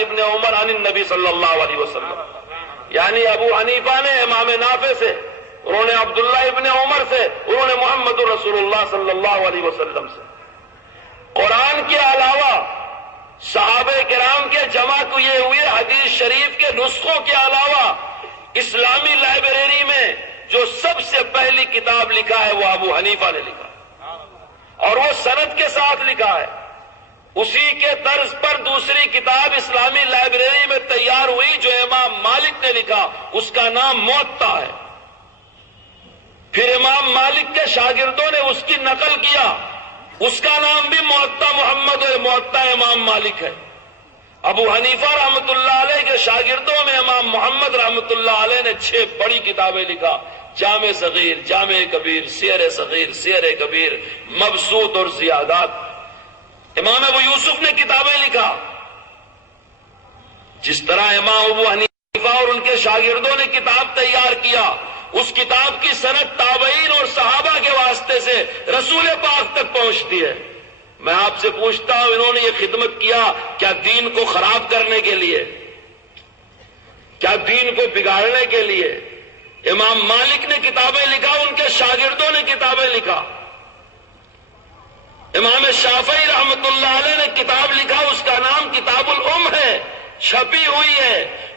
ابن عمر عن النبی صلی اللہ علیہ وسلم، یعنی ابو حنیفہ نے امام نافع سے، انہوں نے عبداللہ ابن عمر سے، انہوں نے محمد رسول اللہ صلی اللہ علیہ وسلم سے۔ قرآن کے علاوہ صحابہ کرام کے جمع کیے ہوئے حدیث شریف کے نسخوں کے علاوہ اسلامی لائبریری میں جو سب سے پہلی کتاب لکھا ہے وہ ابو حنیفہ نے لکھا، اور وہ سند کے ساتھ لکھا ہے۔ اسی کے طرز پر دوسری کتاب اسلامی لائبریری میں تیار ہوئی جو امام مالک نے لکھا، اس کا نام موطا ہے۔ پھر امام مالک کے شاگردوں نے اس کی نقل کیا، اس کا نام بھی موطا محمد اور موطا امام مالک ہے۔ ابو حنیفہ رحمۃ اللہ علیہ کے شاگردوں میں امام محمد رحمۃ اللہ علیہ نے 6 بڑی کتابیں لکھا، جامع صغیر، جامع کبیر، سیر صغیر، سیر کبیر، مبسوط اور زیادات۔ امام ابو یوسف نے کتابیں لکھا۔ جس طرح امام ابو حنیفہ اور ان کے شاگردوں نے کتاب تیار کیا، اس کتاب کی سند تابعین اور صحابہ کے واسطے سے رسول پاک تک پہنچتی ہے۔ میں آپ سے پوچھتا ہوں، انہوں نے یہ خدمت کیا کیا دین کو خراب کرنے کے لیے؟ کیا دین کو بگاڑنے کے لیے؟ امام مالک نے کتابیں لکھا، ان کے شاگردوں نے کتابیں لکھا۔ امام شافعی رحمۃ اللہ علیہ نے کتاب لکھا، اس کا نام کتاب الام ہے، چھپی ہوئی ہے،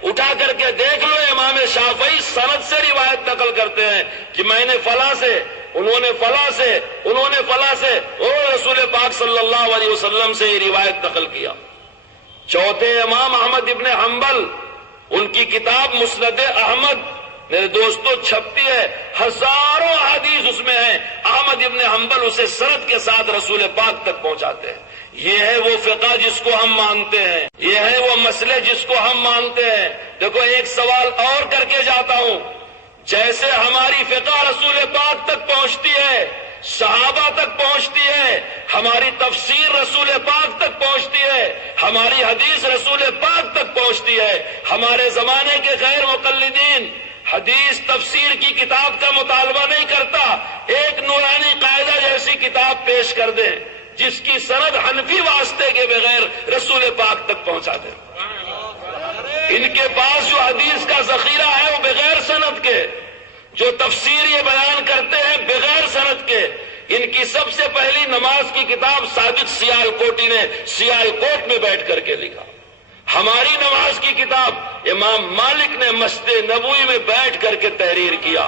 اٹھا کر کے دیکھ لو۔ امام شافعی سند سے روایت نقل کرتے ہیں کہ میں نے فلاں سے، انہوں نے فلاں سے، انہوں نے فلاں سے، اور رسول پاک صلی اللہ علیہ وسلم سے یہ روایت نقل کیا۔ چوتھے امام احمد ابن حنبل، ان کی کتاب مسند احمد میرے دوستو چھپتی ہے، ہزاروں احادیث اس میں ہیں، احمد ابن حنبل اسے سند کے ساتھ رسول پاک تک پہنچاتے ہیں۔ یہ ہے وہ فقہ جس کو ہم مانتے ہیں، یہ ہے وہ مسئلے جس کو ہم مانتے ہیں۔ دیکھو ایک سوال اور کر کے جاتا ہوں، جیسے ہماری فقہ رسول پاک تک پہنچتی ہے، صحابہ تک پہنچتی ہے، ہماری تفسیر رسول پاک تک پہنچتی ہے، ہماری حدیث رسول پاک تک پہنچتی ہے، ہمارے زمانے کے غیر مقلدین حدیث تفسیر کی کتاب کا مطالبہ نہیں کرتا، ایک نورانی قاعدہ جیسی کتاب پیش کر دیں جس کی سند حنفی واسطے کے بغیر رسول پاک تک پہنچا دیں۔ ان کے پاس جو حدیث کا ذخیرہ ہے وہ بغیر سند کے، جو تفسیر یہ بیان کرتے ہیں بغیر سند کے۔ ان کی سب سے پہلی نماز کی کتاب صادق سیال کوٹی نے سیال کوٹ میں بیٹھ کر کے لکھا۔ ہماری نماز کی کتاب امام مالک نے مسجد نبوی میں بیٹھ کر کے تحریر کیا۔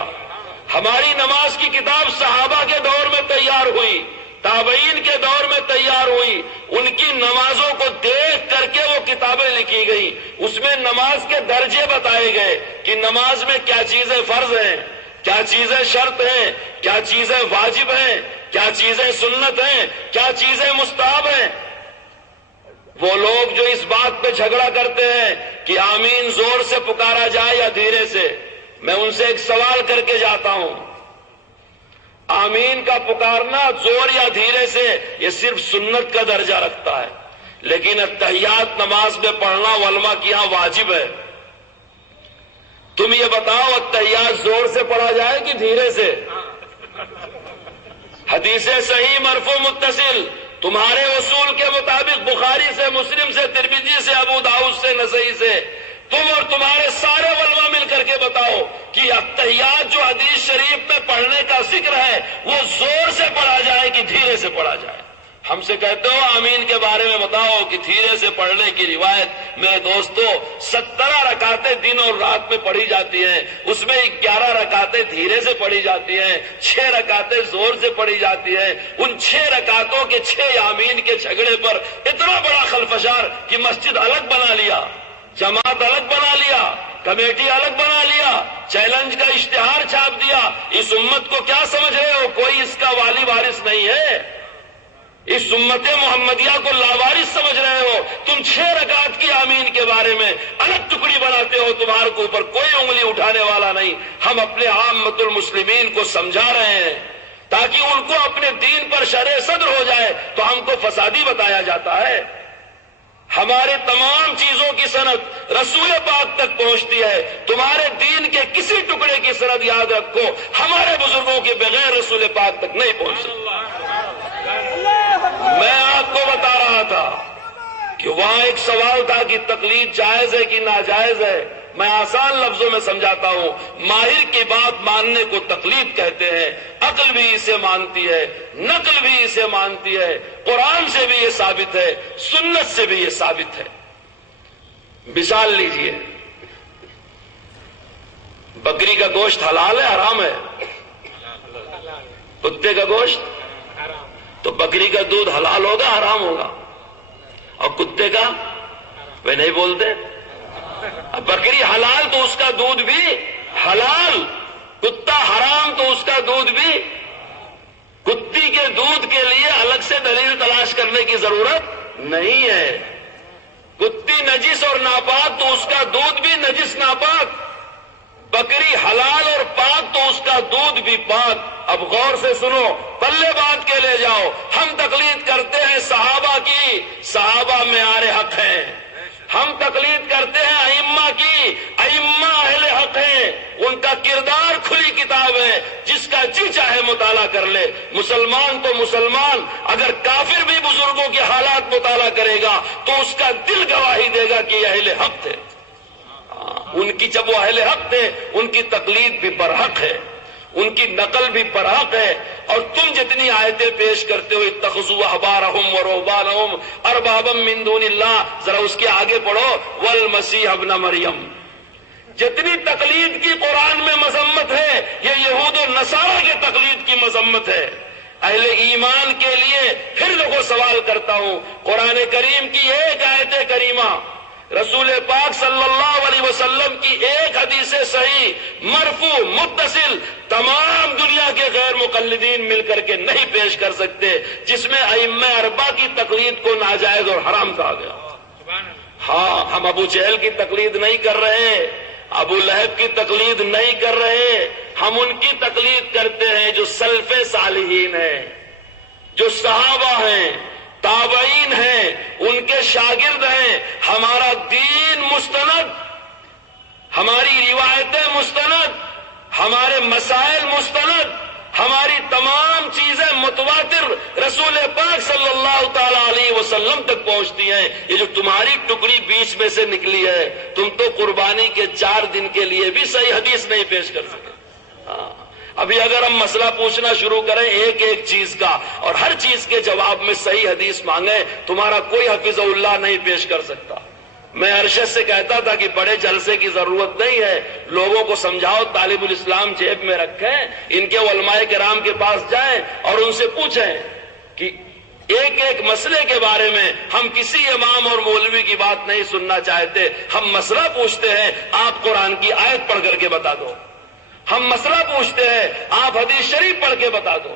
ہماری نماز کی کتاب صحابہ کے دور میں تیار ہوئی، تابعین کے دور میں تیار ہوئی، ان کی نمازوں کو دیکھ کر کے وہ کتابیں لکھی گئی۔ اس میں نماز کے درجے بتائے گئے کہ نماز میں کیا چیزیں فرض ہیں، کیا چیزیں شرط ہیں، کیا چیزیں واجب ہیں، کیا چیزیں سنت ہیں، کیا چیزیں مستحب ہیں۔ وہ لوگ جو اس بات پہ جھگڑا کرتے ہیں کہ آمین زور سے پکارا جائے یا دھیرے سے، میں ان سے ایک سوال کر کے جاتا ہوں، آمین کا پکارنا زور یا دھیرے سے یہ صرف سنت کا درجہ رکھتا ہے، لیکن التحیات نماز میں پڑھنا علماء کی یہاں واجب ہے۔ تم یہ بتاؤ التحیات زور سے پڑھا جائے کہ دھیرے سے؟ حدیث صحیح مرفوع متصل تمہارے اصول کے مطابق بخاری سے، مسلم سے، ترمذی سے، ابو داؤد سے، نسائی سے، تم اور تمہارے سارے علماء مل کر کے بتاؤ کہ التحیات جو حدیث شریف میں پڑھنے کا ذکر ہے وہ زور سے پڑھا جائے کہ دھیرے سے پڑھا جائے؟ ہم سے کہتے ہو آمین کے بارے میں بتاؤ کہ دھیرے سے پڑھنے کی روایت میرے دوستو 17 رکعتیں دن اور رات میں پڑھی جاتی ہیں، اس میں 11 رکعتیں دھیرے سے پڑھی جاتی ہیں، 6 رکعتیں زور سے پڑھی جاتی ہیں۔ ان 6 رکعتوں کے 6 آمین کے جھگڑے پر اتنا بڑا خلفشار کہ مسجد الگ بنا لیا، جماعت الگ بنا لیا، کمیٹی الگ بنا لیا، چیلنج کا اشتہار چھاپ دیا۔ اس امت کو کیا سمجھ رہے ہو؟ کوئی اس کا والی وارث نہیں ہے، اس امت محمدیہ کو لاوارث سمجھ رہے ہو۔ تم 6 رکعت کی آمین کے بارے میں الگ ٹکڑی بناتے ہو، تمہارے کو اوپر کوئی انگلی اٹھانے والا نہیں۔ ہم اپنے عامت المسلمین کو سمجھا رہے ہیں تاکہ ان کو اپنے دین پر شرح صدر ہو جائے، تو ہم کو فسادی بتایا جاتا ہے۔ ہمارے تمام چیزوں کی سند رسول پاک تک پہنچتی ہے، تمہارے دین کے کسی ٹکڑے کی سند یاد رکھو ہمارے بزرگوں کے بغیر رسول پاک تک نہیں پہنچ سکتی۔ میں آپ کو بتا رہا تھا کہ وہاں ایک سوال تھا کہ تقلید جائز ہے کہ ناجائز ہے. میں آسان لفظوں میں سمجھاتا ہوں. ماہر کی بات ماننے کو تقلید کہتے ہیں. عقل بھی اسے مانتی ہے, نقل بھی اسے مانتی ہے, قرآن سے بھی یہ ثابت ہے, سنت سے بھی یہ ثابت ہے. مثال لیجئے, بکری کا گوشت حلال ہے حرام ہے؟ کتے کا گوشت؟ تو بکری کا دودھ حلال ہوگا حرام ہوگا؟ اور کتے کا؟ وہ نہیں بولتے. بکری حلال تو اس کا دودھ بھی حلال, کتا حرام تو اس کا دودھ بھی. کتی کے دودھ کے لیے الگ سے دلیل تلاش کرنے کی ضرورت نہیں ہے. کتی نجس اور ناپاک تو اس کا دودھ بھی نجس ناپاک. بکری حلال اور پاک تو اس کا دودھ بھی پاک. اب غور سے سنو, پلے بات کے لے جاؤ. ہم تقلید کرتے ہیں صحابہ کی, صحابہ معیار حق ہیں. ہم تقلید کرتے ہیں ائمہ کی, ائمہ اہل حق ہیں. ان کا کردار کھلی کتاب ہے, جس کا جی چاہے مطالعہ کر لے. مسلمان تو مسلمان, اگر کافر بھی بزرگوں کے حالات مطالعہ کرے گا تو اس کا دل گواہی دے گا کہ یہ اہل حق تھے. ان کی, جب وہ اہل حق تھے, ان کی تقلید بھی برحق ہے, ان کی نقل بھی برحق ہے. اور تم جتنی آیتیں پیش کرتے ہو, اتخذوا احبارهم ورهبانهم اربابا من دون اللہ, ذرا اس کے آگے پڑھو, والمسیح ابن مریم. جتنی تقلید کی قرآن میں مذمت ہے, یہ یہود و نصارہ کے تقلید کی مذمت ہے. اہل ایمان کے لیے پھر لوگوں سوال کرتا ہوں, قرآن کریم کی ایک آیت کریمہ, رسول پاک صلی اللہ علیہ وسلم کی ایک حدیث صحیح مرفوع متصل تمام دنیا کے غیر مقلدین مل کر کے نہیں پیش کر سکتے, جس میں ائمہ اربعہ کی تقلید کو ناجائز اور حرام کہا گیا. ہاں, ہم ابو جہل کی تقلید نہیں کر رہے, ابو لہب کی تقلید نہیں کر رہے. ہم ان کی تقلید کرتے ہیں جو سلف صالحین ہیں, جو صحابہ ہیں, تابعین ہیں, ان کے شاگرد ہیں. ہمارا دین مستند, ہماری روایتیں مستند, ہمارے مسائل مستند, ہماری تمام چیزیں متواتر رسول پاک صلی اللہ تعالی علیہ وسلم تک پہنچتی ہیں. یہ جو تمہاری ٹکڑی بیچ میں سے نکلی ہے, تم تو قربانی کے 4 دن کے لیے بھی صحیح حدیث نہیں پیش کر سکے. ابھی اگر ہم مسئلہ پوچھنا شروع کریں ایک ایک چیز کا, اور ہر چیز کے جواب میں صحیح حدیث مانگیں, تمہارا کوئی حفظ اللہ نہیں پیش کر سکتا. میں ارشد سے کہتا تھا کہ بڑے جلسے کی ضرورت نہیں ہے, لوگوں کو سمجھاؤ, طالب الاسلام جیب میں رکھیں, ان کے علماء کرام کے پاس جائیں اور ان سے پوچھیں کہ ایک ایک مسئلے کے بارے میں ہم کسی امام اور مولوی کی بات نہیں سننا چاہتے. ہم مسئلہ پوچھتے ہیں, آپ قرآن کی آیت پڑھ کر کے بتا دو. ہم مسئلہ پوچھتے ہیں, آپ حدیث شریف پڑھ کے بتا دو.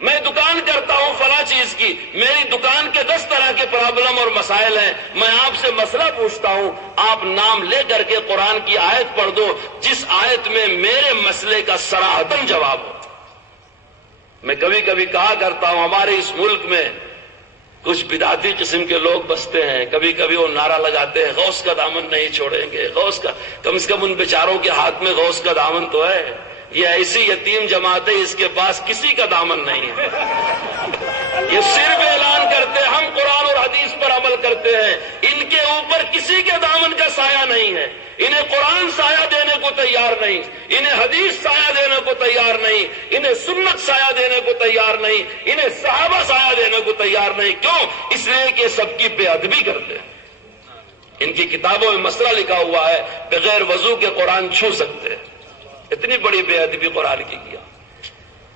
میں دکان کرتا ہوں فلاں چیز کی, میری دکان کے 10 طرح کے پرابلم اور مسائل ہیں, میں آپ سے مسئلہ پوچھتا ہوں, آپ نام لے کر کے قرآن کی آیت پڑھ دو جس آیت میں میرے مسئلے کا صراحتاً جواب ہو. میں کبھی کبھی کہا کرتا ہوں, ہمارے اس ملک میں کچھ بدعتی قسم کے لوگ بستے ہیں, کبھی کبھی وہ نعرہ لگاتے ہیں غوث کا دامن نہیں چھوڑیں گے, غوث کا, کم سے کم ان بیچاروں کے ہاتھ میں غوث کا دامن تو ہے. یہ ایسی یتیم جماعت ہے, اس کے پاس کسی کا دامن نہیں ہے. یہ صرف اعلان کرتے ہیں ہم قرآن اور حدیث پر عمل کرتے ہیں, ان کے اوپر کسی کے دامن کا سایہ نہیں ہے. انہیں قرآن سایہ دینے کو تیار نہیں, انہیں حدیث سایہ دینے کو تیار نہیں, انہیں سنت سایہ دینے کو تیار نہیں, انہیں صحابہ سایہ دینے کو تیار نہیں. کیوں؟ اس لیے کہ سب کی بے ادبی کرتے ہیں. ان کی کتابوں میں مسئلہ لکھا ہوا ہے, بغیر وضو کے قرآن چھو سکتے ہیں. اتنی بڑی بے ادبی قرآن کی کیا.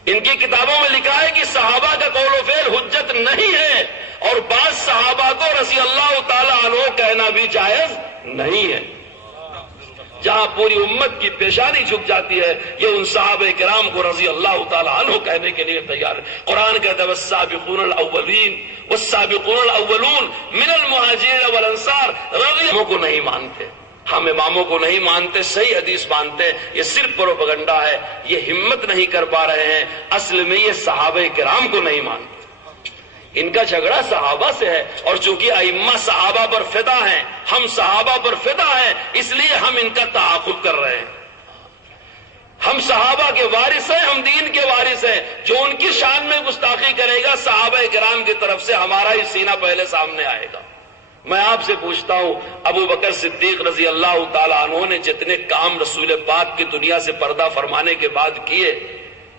ان کی کتابوں میں لکھا ہے کہ صحابہ کا قول و فعل حجت نہیں ہے, اور بعض صحابہ کو رضی اللہ تعالی عنہ کہنا بھی جائز نہیں ہے. جہاں پوری امت کی پیشانی جھک جاتی ہے, یہ ان صحابہ کرام کو رضی اللہ تعالی عنہ کہنے کے لیے تیار ہے. قرآن کہتا ہے والسابقون الاولین والسابقون الاولون من المہاجرین والانصار رضی اللہ کو نہیں مانتے. ہم اماموں کو نہیں مانتے, صحیح حدیث مانتے ہیں. یہ صرف پروپیگنڈا ہے, یہ ہمت نہیں کر پا رہے ہیں. اصل میں یہ صحابہ کرام کو نہیں مانتے. ان کا جھگڑا صحابہ سے ہے, اور چونکہ ائمہ صحابہ پر فدا ہیں, ہم صحابہ پر فدا ہیں, اس لیے ہم ان کا تعاقب کر رہے ہیں. ہم صحابہ کے وارث ہیں, ہم دین کے وارث ہیں. جو ان کی شان میں گستاخی کرے گا صحابہ کرام کی طرف سے ہمارا ہی سینہ پہلے سامنے آئے گا. میں آپ سے پوچھتا ہوں، ابو بکر صدیق رضی اللہ تعالیٰ عنہ نے جتنے کام رسول پاک کی دنیا سے پردہ فرمانے کے بعد کیے،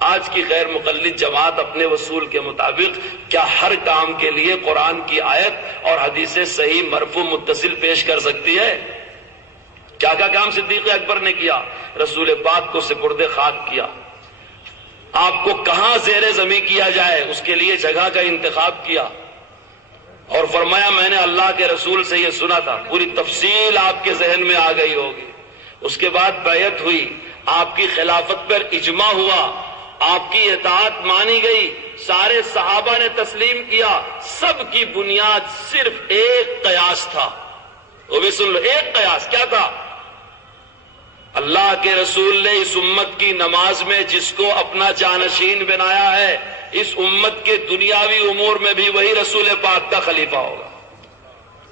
آج کی غیر مقلد جماعت اپنے وصول کے مطابق کیا ہر کام کے لیے قرآن کی آیت اور حدیث صحیح مرفوع متصل پیش کر سکتی ہے؟ کیا کام صدیق اکبر نے کیا؟ رسول پاک کو سپرد خاک کیا، آپ کو کہاں زیر زمین کیا جائے اس کے لیے جگہ کا انتخاب کیا، اور فرمایا میں نے اللہ کے رسول سے یہ سنا تھا، پوری تفصیل آپ کے ذہن میں آ گئی ہوگی۔ اس کے بعد بیعت ہوئی، آپ کی خلافت پر اجماع ہوا، آپ کی اطاعت مانی گئی، سارے صحابہ نے تسلیم کیا، سب کی بنیاد صرف ایک قیاس تھا، وہ بھی سن لو، ایک قیاس کیا تھا؟ اللہ کے رسول نے اس امت کی نماز میں جس کو اپنا جانشین بنایا ہے، اس امت کے دنیاوی امور میں بھی وہی رسول پاک کا خلیفہ ہوگا۔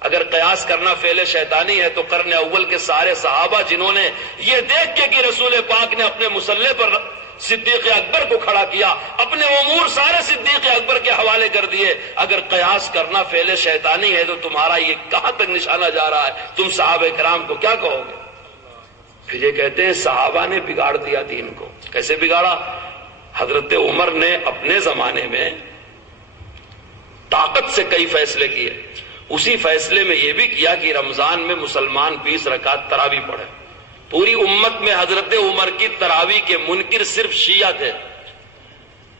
اگر قیاس کرنا فعل شیطانی ہے تو قرن اول کے سارے صحابہ جنہوں نے یہ دیکھ کے کہ رسول پاک نے اپنے مصلی پر صدیق اکبر کو کھڑا کیا، اپنے امور سارے صدیق اکبر کے حوالے کر دیے، اگر قیاس کرنا فعل شیطانی ہے تو تمہارا یہ کہاں تک نشانہ جا رہا ہے؟ تم صحابہ کرام کو کیا کہو گے؟ پھر یہ کہتے ہیں صحابہ نے بگاڑ دیا دین کو۔ کیسے بگاڑا؟ حضرت عمر نے اپنے زمانے میں طاقت سے کئی فیصلے کیے، اسی فیصلے میں یہ بھی کیا کہ رمضان میں مسلمان 20 رکعت تراویح پڑھے۔ پوری امت میں حضرت عمر کی تراویح کے منکر صرف شیعہ تھے،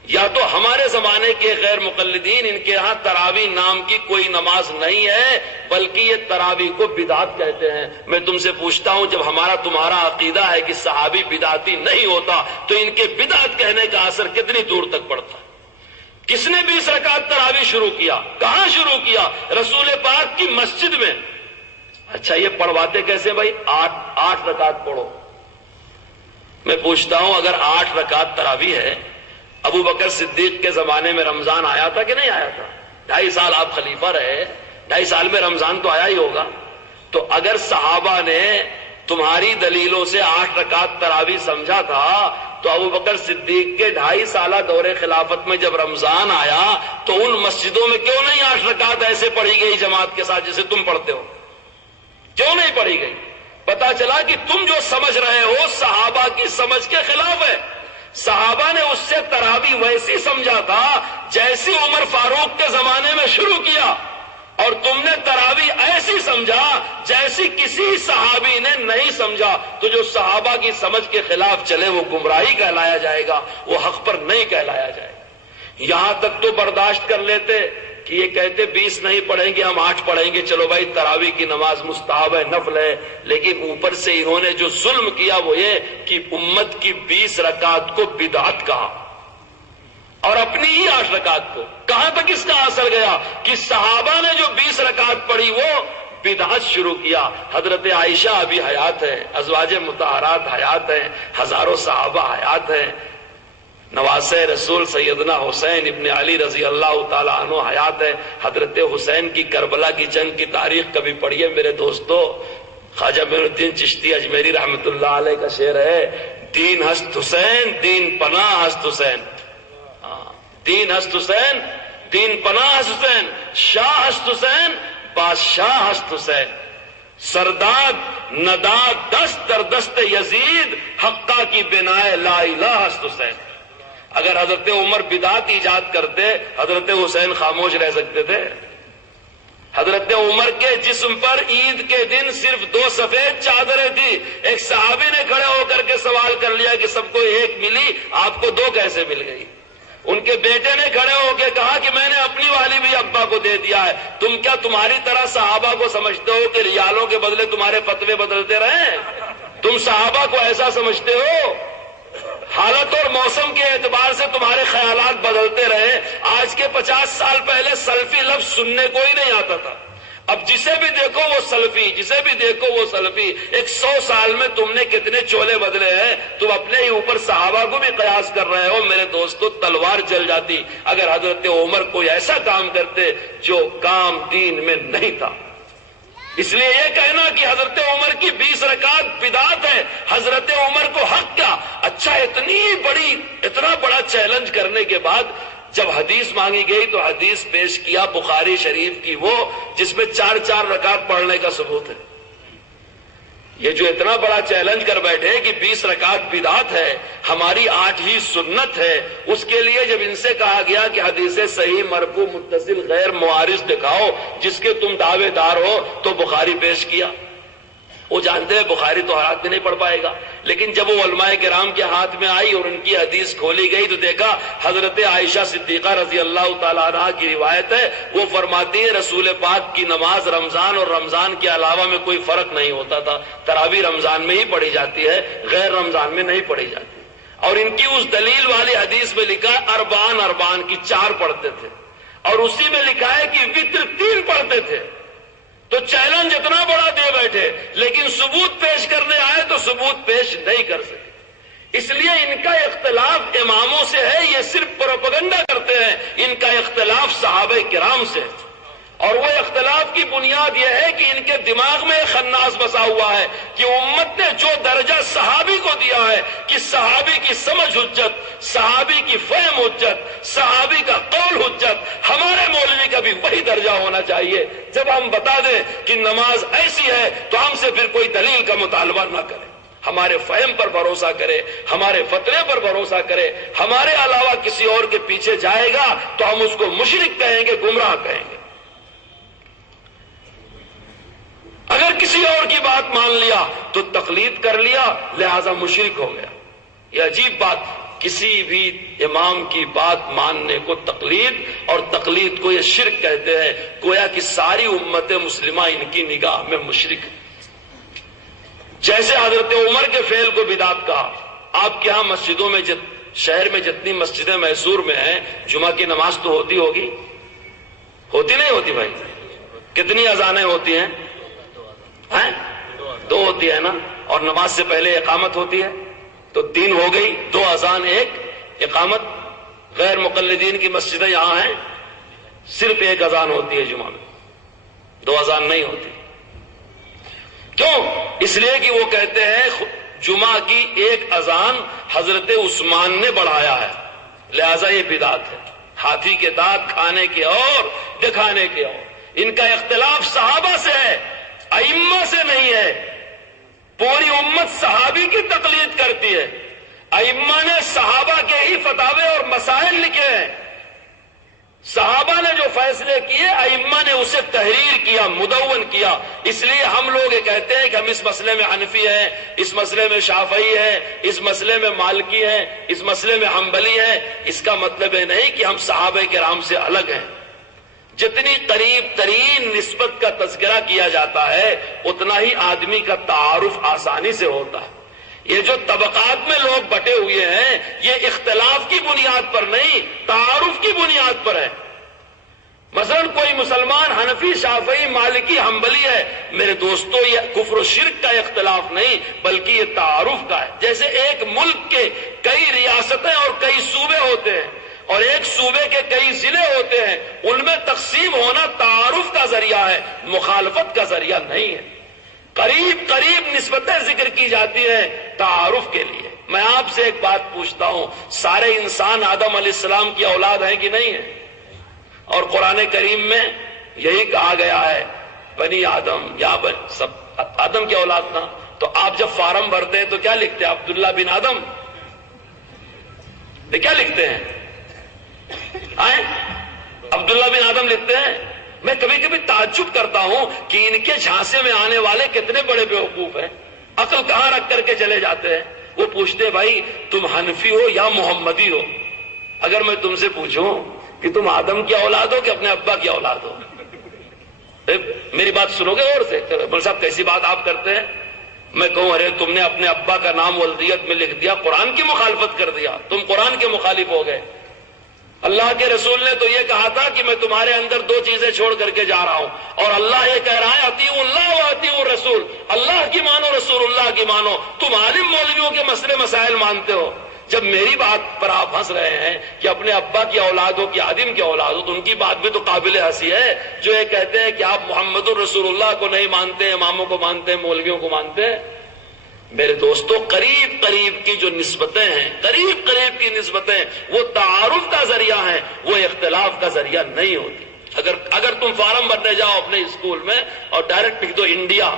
یا تو ہمارے زمانے کے غیر مقلدین، ان کے ہاں تراویح نام کی کوئی نماز نہیں ہے، بلکہ یہ تراویح کو بدعت کہتے ہیں۔ میں تم سے پوچھتا ہوں، جب ہمارا تمہارا عقیدہ ہے کہ صحابی بدعتی نہیں ہوتا تو ان کے بدعت کہنے کا اثر کتنی دور تک پڑتا ہے؟ کس نے 20 رکعت تراویح شروع کیا؟ کہاں شروع کیا؟ رسول پاک کی مسجد میں۔ اچھا یہ پڑھواتے کیسے بھائی؟ 8 رکعت پڑھو۔ میں پوچھتا ہوں، اگر 8 رکعت تراویح ہے، ابو بکر صدیق کے زمانے میں رمضان آیا تھا کہ نہیں آیا تھا؟ 2.5 سال آپ خلیفہ رہے، 2.5 سال میں رمضان تو آیا ہی ہوگا۔ تو اگر صحابہ نے تمہاری دلیلوں سے 8 رکعت تراویح سمجھا تھا تو ابو بکر صدیق کے 2.5 سالہ دور خلافت میں جب رمضان آیا تو ان مسجدوں میں کیوں نہیں 8 رکعت ایسے پڑھی گئی جماعت کے ساتھ جیسے تم پڑھتے ہو؟ کیوں نہیں پڑھی گئی؟ پتا چلا کہ تم جو سمجھ رہے ہو صحابہ کی سمجھ کے خلاف ہے۔ صحابہ نے اس سے تراویح ویسی سمجھا تھا جیسی عمر فاروق کے زمانے میں شروع کیا، اور تم نے تراویح ایسی سمجھا جیسی کسی صحابی نے نہیں سمجھا۔ تو جو صحابہ کی سمجھ کے خلاف چلے وہ گمراہی کہلایا جائے گا، وہ حق پر نہیں کہلایا جائے گا۔ یہاں تک تو برداشت کر لیتے کہ یہ کہتے 20 نہیں پڑھیں گے، ہم 8 پڑھیں گے، چلو بھائی تراویح کی نماز مستحب ہے، نفل ہے، لیکن اوپر سے انہوں نے جو ظلم کیا وہ یہ کہ امت کی 20 رکعت کو بدعت کہا، اور اپنی ہی 8 رکعت کو۔ کہاں تک اس کا اثر گیا کہ صحابہ نے جو 20 رکعت پڑھی وہ بدعت شروع کیا۔ حضرت عائشہ ابھی حیات ہے، ازواج مطہرات حیات ہیں، ہزاروں صحابہ حیات ہیں، نواسے رسول سیدنا حسین ابن علی رضی اللہ تعالی عنہ حیات ہے۔ حضرت حسین کی کربلا کی جنگ کی تاریخ کبھی پڑھیے میرے دوستو، خواجہ معین الدین چشتی اجمیری رحمت اللہ علیہ کا شعر ہے، دین ہست حسین دین پناہ ہست حسین، دین ہست حسین دین پناہ ہست حسین، شاہ ہست حسین بادشاہ ہست حسین، سرداد نداد دست در دست یزید حقہ کی بنائے لا الہ ہست حسین۔ اگر حضرت عمر بدعت ایجاد کرتے حضرت حسین خاموش رہ سکتے تھے؟ حضرت عمر کے جسم پر عید کے دن صرف 2 سفید چادریں تھی، ایک صحابی نے کھڑے ہو کر کے سوال کر لیا کہ سب کو 1 ملی، آپ کو 2 کیسے مل گئی؟ ان کے بیٹے نے کھڑے ہو کے کہا کہ میں نے اپنی والی بھی ابا کو دے دیا ہے۔ تم کیا تمہاری طرح صحابہ کو سمجھتے ہو کہ ریالوں کے بدلے تمہارے فتوے بدلتے رہیں؟ تم صحابہ کو ایسا سمجھتے ہو؟ حالت اور موسم کے اعتبار سے تمہارے خیالات بدلتے رہے۔ آج کے 50 سال پہلے سلفی لفظ سننے کو ہی نہیں آتا تھا، اب جسے بھی دیکھو وہ سلفی، جسے بھی دیکھو وہ سلفی۔ 100 سال میں تم نے کتنے چولے بدلے ہیں، تم اپنے ہی اوپر صحابہ کو بھی قیاس کر رہے ہو۔ میرے دوستو تلوار چل جاتی اگر حضرت عمر کوئی ایسا کام کرتے جو کام دین میں نہیں تھا۔ اس لیے یہ کہنا کہ حضرت عمر کی 20 رکعت بدعت ہے، حضرت عمر کو حق کیا؟ اچھا اتنا بڑا چیلنج کرنے کے بعد جب حدیث مانگی گئی تو حدیث پیش کیا بخاری شریف کی وہ جس میں 4 رکعت پڑھنے کا ثبوت ہے۔ یہ جو اتنا بڑا چیلنج کر بیٹھے کہ 20 رکعت بدعت ہے، ہماری 8 ہی سنت ہے، اس کے لیے جب ان سے کہا گیا کہ حدیث صحیح مرفوع متصل غیر معارض دکھاؤ جس کے تم دعوے دار ہو، تو بخاری پیش کیا۔ وہ جانتے ہیں بخاری تو ہر آدمی نہیں پڑھ پائے گا، لیکن جب وہ علماء کرام کے ہاتھ میں آئی اور ان کی حدیث کھولی گئی تو دیکھا حضرت عائشہ صدیقہ رضی اللہ تعالیٰ عنہ کی روایت ہے، وہ فرماتی ہے رسول پاک کی نماز رمضان اور رمضان کے علاوہ میں کوئی فرق نہیں ہوتا تھا، تراویح رمضان میں ہی پڑھی جاتی ہے، غیر رمضان میں نہیں پڑھی جاتی۔ اور ان کی اس دلیل والی حدیث میں لکھا اربان کی 4 پڑھتے تھے، اور اسی میں لکھا ہے کہ وتر 3 پڑھتے تھے۔ تو چیلنج اتنا بڑا دے بیٹھے، لیکن ثبوت پیش کرنے آئے تو ثبوت پیش نہیں کر سکے۔ اس لیے ان کا اختلاف اماموں سے ہے، یہ صرف پروپیگنڈا کرتے ہیں، ان کا اختلاف صحابہ کرام سے ہے۔ اور وہ اختلاف کی بنیاد یہ ہے کہ ان کے دماغ میں ایک خناس بسا ہوا ہے کہ امت نے جو درجہ صحابی کو دیا ہے کہ صحابی کی سمجھ حجت، صحابی کی فہم حجت، صحابی کا قول حجت، ہمارے مولوی کا بھی وہی درجہ ہونا چاہیے۔ جب ہم بتا دیں کہ نماز ایسی ہے تو ہم سے پھر کوئی دلیل کا مطالبہ نہ کرے، ہمارے فہم پر بھروسہ کرے، ہمارے فتوے پر بھروسہ کرے۔ ہمارے علاوہ کسی اور کے پیچھے جائے گا تو ہم اس کو مشرک کہیں گے، گمراہ کہیں گے۔ اگر کسی اور کی بات مان لیا تو تقلید کر لیا، لہذا مشرک ہو گیا۔ یہ عجیب بات، کسی بھی امام کی بات ماننے کو تقلید، اور تقلید کو یہ شرک کہتے ہیں، گویا کہ ساری امت مسلمہ ان کی نگاہ میں مشرک ہے۔ جیسے حضرت عمر کے فعل کو بدعت کہا۔ آپ کے ہاں مسجدوں میں شہر میں جتنی مسجدیں میسور میں ہیں، جمعہ کی نماز تو ہوتی ہوگی، ہوتی نہیں ہوتی بھائی؟ کتنی اذانیں ہوتی ہیں؟ 2 ہوتی ہے نا، اور نماز سے پہلے اقامت ہوتی ہے، تو 3 ہو گئی، 2 اذان 1 اقامت۔ غیر مقلدین کی مسجدیں یہاں ہیں، صرف 1 اذان ہوتی ہے جمعہ میں، 2 اذان نہیں ہوتی۔ کیوں؟ اس لیے کہ وہ کہتے ہیں جمعہ کی 1 اذان حضرت عثمان نے بڑھایا ہے، لہذا یہ بدعت ہے۔ ہاتھی کے دانت کھانے کے اور دکھانے کے اور۔ ان کا اختلاف صحابہ سے ہے، ائمہ سے نہیں ہے۔ پوری امت صحابی کی تقلید کرتی ہے، ائمہ نے صحابہ کے ہی فتاوے اور مسائل لکھے ہیں، صحابہ نے جو فیصلے کیے ائمہ نے اسے تحریر کیا، مدون کیا۔ اس لیے ہم لوگ یہ کہتے ہیں کہ ہم اس مسئلے میں حنفی ہیں، اس مسئلے میں شافعی ہیں، اس مسئلے میں مالکی ہیں، اس مسئلے میں حنبلی ہیں۔ اس کا مطلب یہ نہیں کہ ہم صحابہ کرام سے الگ ہیں۔ جتنی قریب ترین نسبت کا تذکرہ کیا جاتا ہے اتنا ہی آدمی کا تعارف آسانی سے ہوتا ہے۔ یہ جو طبقات میں لوگ بٹے ہوئے ہیں یہ اختلاف کی بنیاد پر نہیں، تعارف کی بنیاد پر ہے۔ مثلا کوئی مسلمان حنفی، شافعی، مالکی، حنبلی ہے، میرے دوستو یہ کفر و شرک کا اختلاف نہیں بلکہ یہ تعارف کا ہے۔ جیسے ایک ملک کے کئی ریاستیں اور کئی صوبے ہوتے ہیں اور ایک صوبے کے کئی ضلع ہوتے ہیں، ان میں تقسیم ہونا تعارف کا ذریعہ ہے، مخالفت کا ذریعہ نہیں ہے۔ قریب قریب نسبتیں ذکر کی جاتی ہیں تعارف کے لیے۔ میں آپ سے ایک بات پوچھتا ہوں، سارے انسان آدم علیہ السلام کی اولاد ہیں کہ نہیں ہیں؟ اور قرآن کریم میں یہی کہا گیا ہے بنی آدم، یا سب آدم کی اولاد تھا۔ تو آپ جب فارم بھرتے ہیں تو کیا لکھتے ہیں؟ عبداللہ بن آدم، کیا لکھتے ہیں؟ عبداللہ بن آدم لکھتے ہیں۔ میں کبھی کبھی تعجب کرتا ہوں کہ ان کے جھانسے میں آنے والے کتنے بڑے بیوقوف ہیں، عقل کہاں رکھ کر کے چلے جاتے ہیں۔ وہ پوچھتے ہیں بھائی تم حنفی ہو یا محمدی ہو؟ اگر میں تم سے پوچھوں کہ تم آدم کی اولاد ہو کہ اپنے ابا کی اولاد ہو، میری بات سنو گے اور سے؟ بول صاحب کیسی بات آپ کرتے ہیں؟ میں کہوں ارے تم نے اپنے ابا کا نام ولدیت میں لکھ دیا، قرآن کی مخالفت کر دیا، تم قرآن کے مخالف ہو گئے۔ اللہ کے رسول نے تو یہ کہا تھا کہ میں تمہارے اندر 2 چیزیں چھوڑ کر کے جا رہا ہوں، اور اللہ یہ کہہ رہا ہے اطیعوا اللہ و اطیعوا الرسول، اللہ کی مانو، رسول اللہ کی مانو۔ تم عالم مولویوں کے مسئلے مسائل مانتے ہو، جب میری بات پر آپ ہنس رہے ہیں کہ اپنے ابا کی اولاد ہو کہ آدم کی اولاد ہو، تو ان کی بات بھی تو قابل ہنسی ہے جو یہ کہتے ہیں کہ آپ محمد الرسول اللہ کو نہیں مانتے، اماموں کو مانتے ہیں، مولویوں کو مانتے ہیں۔ میرے دوستو قریب قریب کی جو نسبتیں ہیں، قریب قریب کی نسبتیں، وہ تعارف کا ذریعہ ہیں، وہ اختلاف کا ذریعہ نہیں ہوتی۔ اگر تم فارم بھرنے جاؤ اپنے اسکول میں اور ڈائریکٹ لکھ دو انڈیا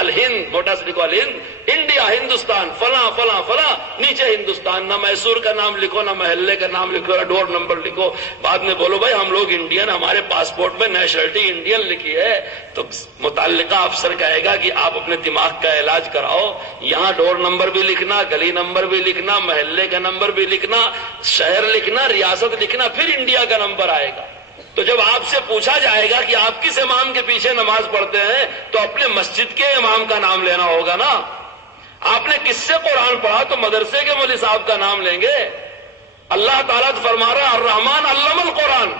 الہند، موٹا سے لکھو الہند، انڈیا ہندوستان فلاں فلاں فلاں، نیچے ہندوستان، نہ میسور کا نام لکھو، نہ محلے کا نام لکھو، نہ ڈور نمبر لکھو، بعد میں بولو بھائی ہم لوگ انڈین، ہمارے پاسپورٹ میں نیشنلٹی انڈین لکھی ہے، تو متعلقہ افسر کہے گا کہ آپ اپنے دماغ کا علاج کراؤ، یہاں ڈور نمبر بھی لکھنا، گلی نمبر بھی لکھنا، محلے کا نمبر بھی لکھنا، شہر لکھنا، ریاست لکھنا، پھر انڈیا کا نمبر آئے گا۔ تو جب آپ سے پوچھا جائے گا کہ آپ کس امام کے پیچھے نماز پڑھتے ہیں، تو اپنے مسجد کے امام کا نام لینا ہوگا نا۔ آپ نے کس سے قرآن پڑھا تو مدرسے کے مولوی صاحب کا نام لیں گے۔ اللہ تعالیٰ تو فرما رہا الرحمن علم القرآن،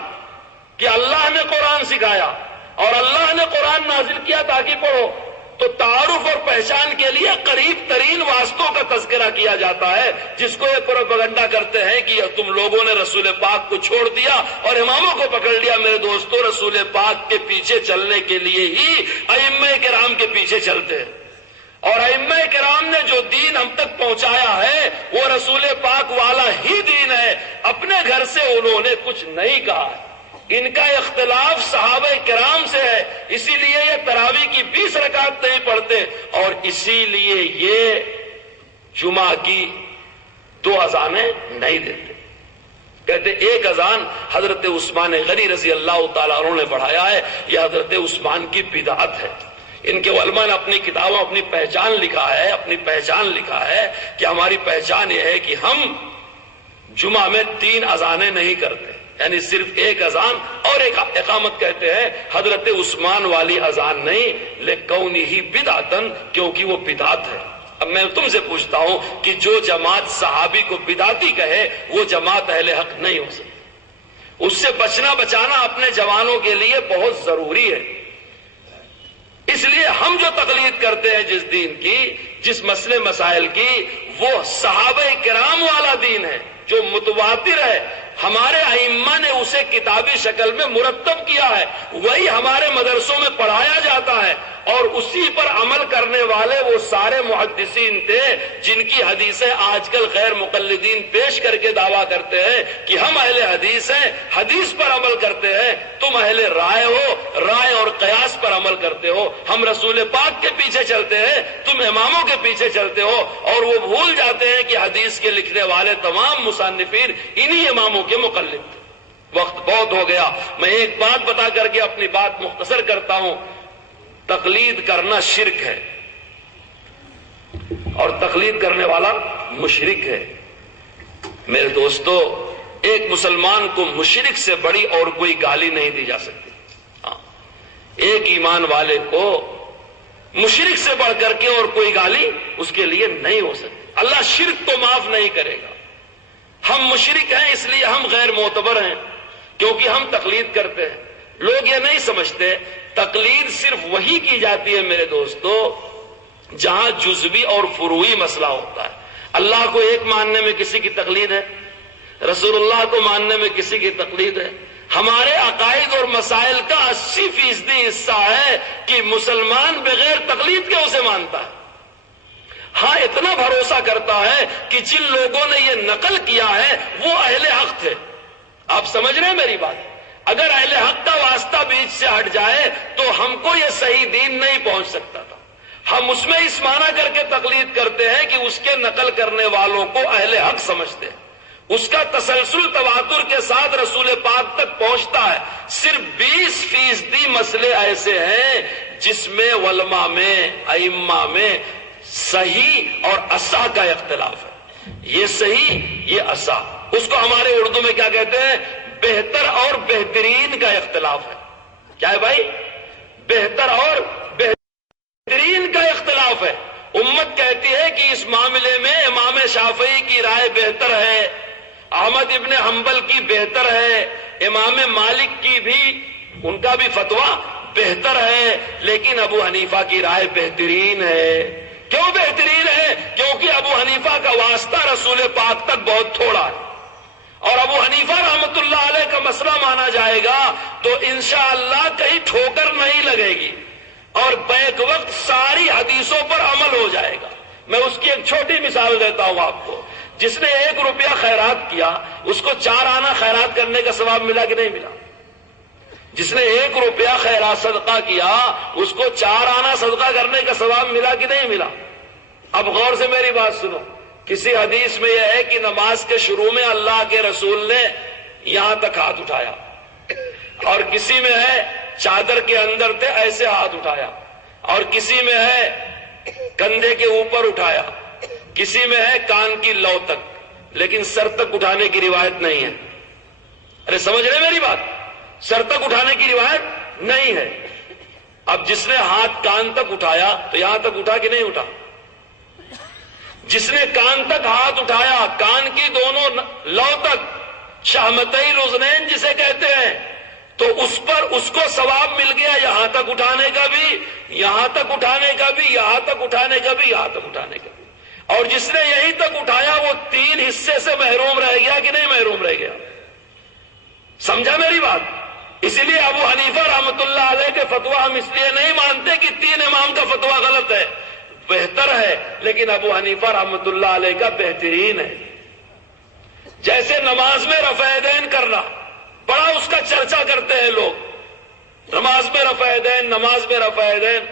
کہ اللہ نے قرآن سکھایا اور اللہ نے قرآن نازل کیا تاکہ پڑھو۔ تو تعارف اور پہچان کے لیے قریب ترین واسطوں کا تذکرہ کیا جاتا ہے، جس کو یہ پروپیگنڈا کرتے ہیں کہ تم لوگوں نے رسول پاک کو چھوڑ دیا اور اماموں کو پکڑ لیا۔ میرے دوستو، رسول پاک کے پیچھے چلنے کے لیے ہی ائمہ کرام کے پیچھے چلتے ہیں، اور ائمہ کرام نے جو دین ہم تک پہنچایا ہے وہ رسول پاک والا ہی دین ہے۔ اپنے گھر سے انہوں نے کچھ نہیں کہا ہے، ان کا اختلاف صحابہ کرام سے ہے، اسی لیے یہ تراویح کی 20 رکعت نہیں پڑھتے، اور اسی لیے یہ جمعہ کی 2 اذانیں نہیں دیتے۔ کہتے ایک اذان حضرت عثمان غنی رضی اللہ تعالیٰ عنہ نے پڑھایا ہے، یہ حضرت عثمان کی بدعت ہے۔ ان کے علماء نے اپنی کتابوں اپنی پہچان لکھا ہے کہ ہماری پہچان یہ ہے کہ ہم جمعہ میں 3 اذانیں نہیں کرتے، یعنی صرف ایک اذان اور ایک اقامت کہتے ہیں، حضرت عثمان والی اذان نہیں، لِکَوْنِهِ بِدْعَةً، کیونکہ وہ بدعت ہے۔ اب میں تم سے پوچھتا ہوں کہ جو جماعت صحابی کو بدعتی کہے وہ جماعت اہل حق نہیں ہو سکتی۔ اس سے بچانا اپنے جوانوں کے لیے بہت ضروری ہے۔ اس لیے ہم جو تقلید کرتے ہیں جس دین کی، جس مسئلے مسائل کی، وہ صحابہ کرام والا دین ہے جو متواتر ہے، ہمارے ائمہ نے اسے کتابی شکل میں مرتب کیا ہے، وہی ہمارے مدرسوں میں پڑھایا جاتا ہے، اور اسی پر عمل کرنے والے وہ سارے محدثین تھے جن کی حدیثیں آج کل غیر مقلدین پیش کر کے دعویٰ کرتے ہیں کہ ہم اہل حدیث ہیں، حدیث پر عمل کرتے ہیں، تم اہل رائے ہو، رائے اور قیاس پر عمل کرتے ہو، ہم رسول پاک کے پیچھے چلتے ہیں، تم اماموں کے پیچھے چلتے ہو، اور وہ بھول جاتے ہیں کہ حدیث کے لکھنے والے تمام مصنفین انہی اماموں کے مقلد تھے۔ وقت بہت ہو گیا، میں ایک بات بتا کر کے اپنی بات مختصر کرتا ہوں۔ تقلید کرنا شرک ہے، اور تقلید کرنے والا مشرک ہے۔ میرے دوستو، ایک مسلمان کو مشرک سے بڑی اور کوئی گالی نہیں دی جا سکتی۔ ایک ایمان والے کو مشرک سے بڑھ کر کے اور کوئی گالی اس کے لیے نہیں ہو سکتی۔ اللہ شرک تو معاف نہیں کرے گا۔ ہم مشرک ہیں اس لیے ہم غیر معتبر ہیں، کیونکہ ہم تقلید کرتے ہیں۔ لوگ یہ نہیں سمجھتے تقلید صرف وہی کی جاتی ہے میرے دوستو جہاں جزوی اور فروعی مسئلہ ہوتا ہے۔ اللہ کو ایک ماننے میں کسی کی تقلید ہے، رسول اللہ کو ماننے میں کسی کی تقلید ہے۔ ہمارے عقائد اور مسائل کا 80% حصہ ہے کہ مسلمان بغیر تقلید کے اسے مانتا ہے۔ ہاں اتنا بھروسہ کرتا ہے کہ جن لوگوں نے یہ نقل کیا ہے وہ اہل حق تھے۔ آپ سمجھ رہے ہیں میری بات؟ اگر اہل حق کا واسطہ بیچ سے ہٹ جائے تو ہم کو یہ صحیح دین نہیں پہنچ سکتا تھا۔ ہم اس میں اس معنی کر کے تقلید کرتے ہیں کہ اس کے نقل کرنے والوں کو اہل حق سمجھتے ہیں، اس کا تسلسل تواتر کے ساتھ رسول پاک تک پہنچتا ہے۔ صرف 20% مسئلے ایسے ہیں جس میں علماء میں، ائمہ میں صحیح اور اصح کا اختلاف ہے۔ یہ صحیح، یہ اصح، اس کو ہمارے اردو میں کیا کہتے ہیں؟ بہتر اور بہترین کا اختلاف ہے۔ کیا ہے بھائی؟ بہتر اور بہترین کا اختلاف ہے۔ امت کہتی ہے کہ اس معاملے میں امام شافعی کی رائے بہتر ہے، احمد ابن حنبل کی بہتر ہے، امام مالک کی بھی، ان کا بھی فتویٰ بہتر ہے، لیکن ابو حنیفہ کی رائے بہترین ہے۔ کیوں بہترین ہے؟ کیونکہ ابو حنیفہ کا واسطہ رسول پاک تک بہت تھوڑا ہے، اور ابو حنیفہ رحمت اللہ علیہ کا مسئلہ مانا جائے گا تو انشاءاللہ کہیں ٹھوکر نہیں لگے گی، اور بیک وقت ساری حدیثوں پر عمل ہو جائے گا۔ میں اس کی ایک چھوٹی مثال دیتا ہوں آپ کو. جس نے 1 روپیہ خیرات کیا اس کو 4 آنا خیرات کرنے کا ثواب ملا کہ نہیں ملا؟ جس نے 1 روپیہ خیرات صدقہ کیا اس کو 4 آنا صدقہ کرنے کا ثواب ملا کہ نہیں ملا؟ اب غور سے میری بات سنو. کسی حدیث میں یہ ہے کہ نماز کے شروع میں اللہ کے رسول نے یہاں تک ہاتھ اٹھایا، اور کسی میں ہے چادر کے اندر تھے ایسے ہاتھ اٹھایا، اور کسی میں ہے کندھے کے اوپر اٹھایا، کسی میں ہے کان کی لو تک، لیکن سر تک اٹھانے کی روایت نہیں ہے. ارے سمجھ رہے میری بات؟ سر تک اٹھانے کی روایت نہیں ہے. اب جس نے ہاتھ کان تک اٹھایا تو یہاں تک اٹھا کہ نہیں اٹھا؟ جس نے کان تک ہاتھ اٹھایا، کان کی دونوں لو تک، شہمتئی الاذنین جسے کہتے ہیں، تو اس کو ثواب مل گیا یہاں تک اٹھانے کا بھی، یہاں تک اٹھانے کا بھی، یہاں تک اٹھانے کا بھی، یہاں تک اٹھانے کا بھی. اور جس نے یہیں تک اٹھایا وہ 3 حصے سے محروم رہ گیا کہ نہیں محروم رہ گیا؟ سمجھا میری بات؟ اسی لیے ابو حنیفہ رحمۃ اللہ علیہ کے فتویٰ ہم اس لیے نہیں مانتے کہ 3 امام کا فتویٰ غلط ہے، بہتر ہے، لیکن ابو حنیفہ رحمۃ اللہ علیہ کا بہترین ہے. جیسے نماز میں رفع یدین کرنا، بڑا اس کا چرچا کرتے ہیں لوگ، نماز میں رفع یدین، نماز میں رفع یدین.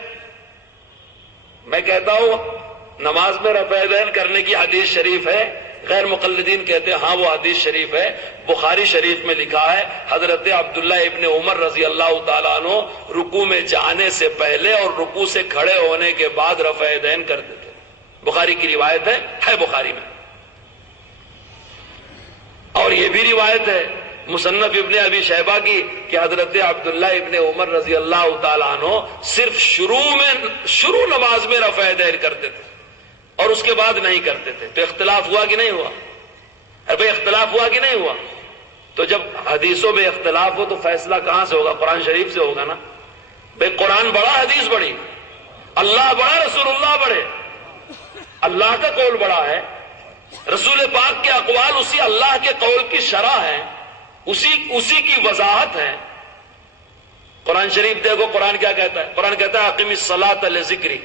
میں کہتا ہوں نماز میں رفع یدین کرنے کی حدیث شریف ہے. غیر مقلدین کہتے ہیں ہاں وہ حدیث شریف ہے. بخاری شریف میں لکھا ہے حضرت عبداللہ ابن عمر رضی اللہ تعالیٰ عنہ رکوع میں جانے سے پہلے اور رکوع سے کھڑے ہونے کے بعد رفع یدین کرتے تھے. بخاری کی روایت ہے بخاری میں. اور یہ بھی روایت ہے مصنف ابن ابی شیبہ کی کہ حضرت عبداللہ ابن عمر رضی اللہ تعالیٰ عنہ صرف شروع نماز میں رفع یدین کرتے تھے اور اس کے بعد نہیں کرتے تھے. تو اختلاف ہوا کہ نہیں ہوا؟ ارے بھائی اختلاف ہوا کہ نہیں ہوا؟ تو جب حدیثوں میں اختلاف ہو تو فیصلہ کہاں سے ہوگا؟ قرآن شریف سے ہوگا نا. بھائی قرآن بڑا، حدیث بڑی، اللہ بڑا، رسول اللہ بڑے. اللہ کا قول بڑا ہے، رسول پاک کے اقوال اسی اللہ کے قول کی شرح ہے، اسی کی وضاحت ہے. قرآن شریف دیکھو قرآن کیا کہتا ہے. قرآن کہتا ہے اقم الصلاۃ لذکری.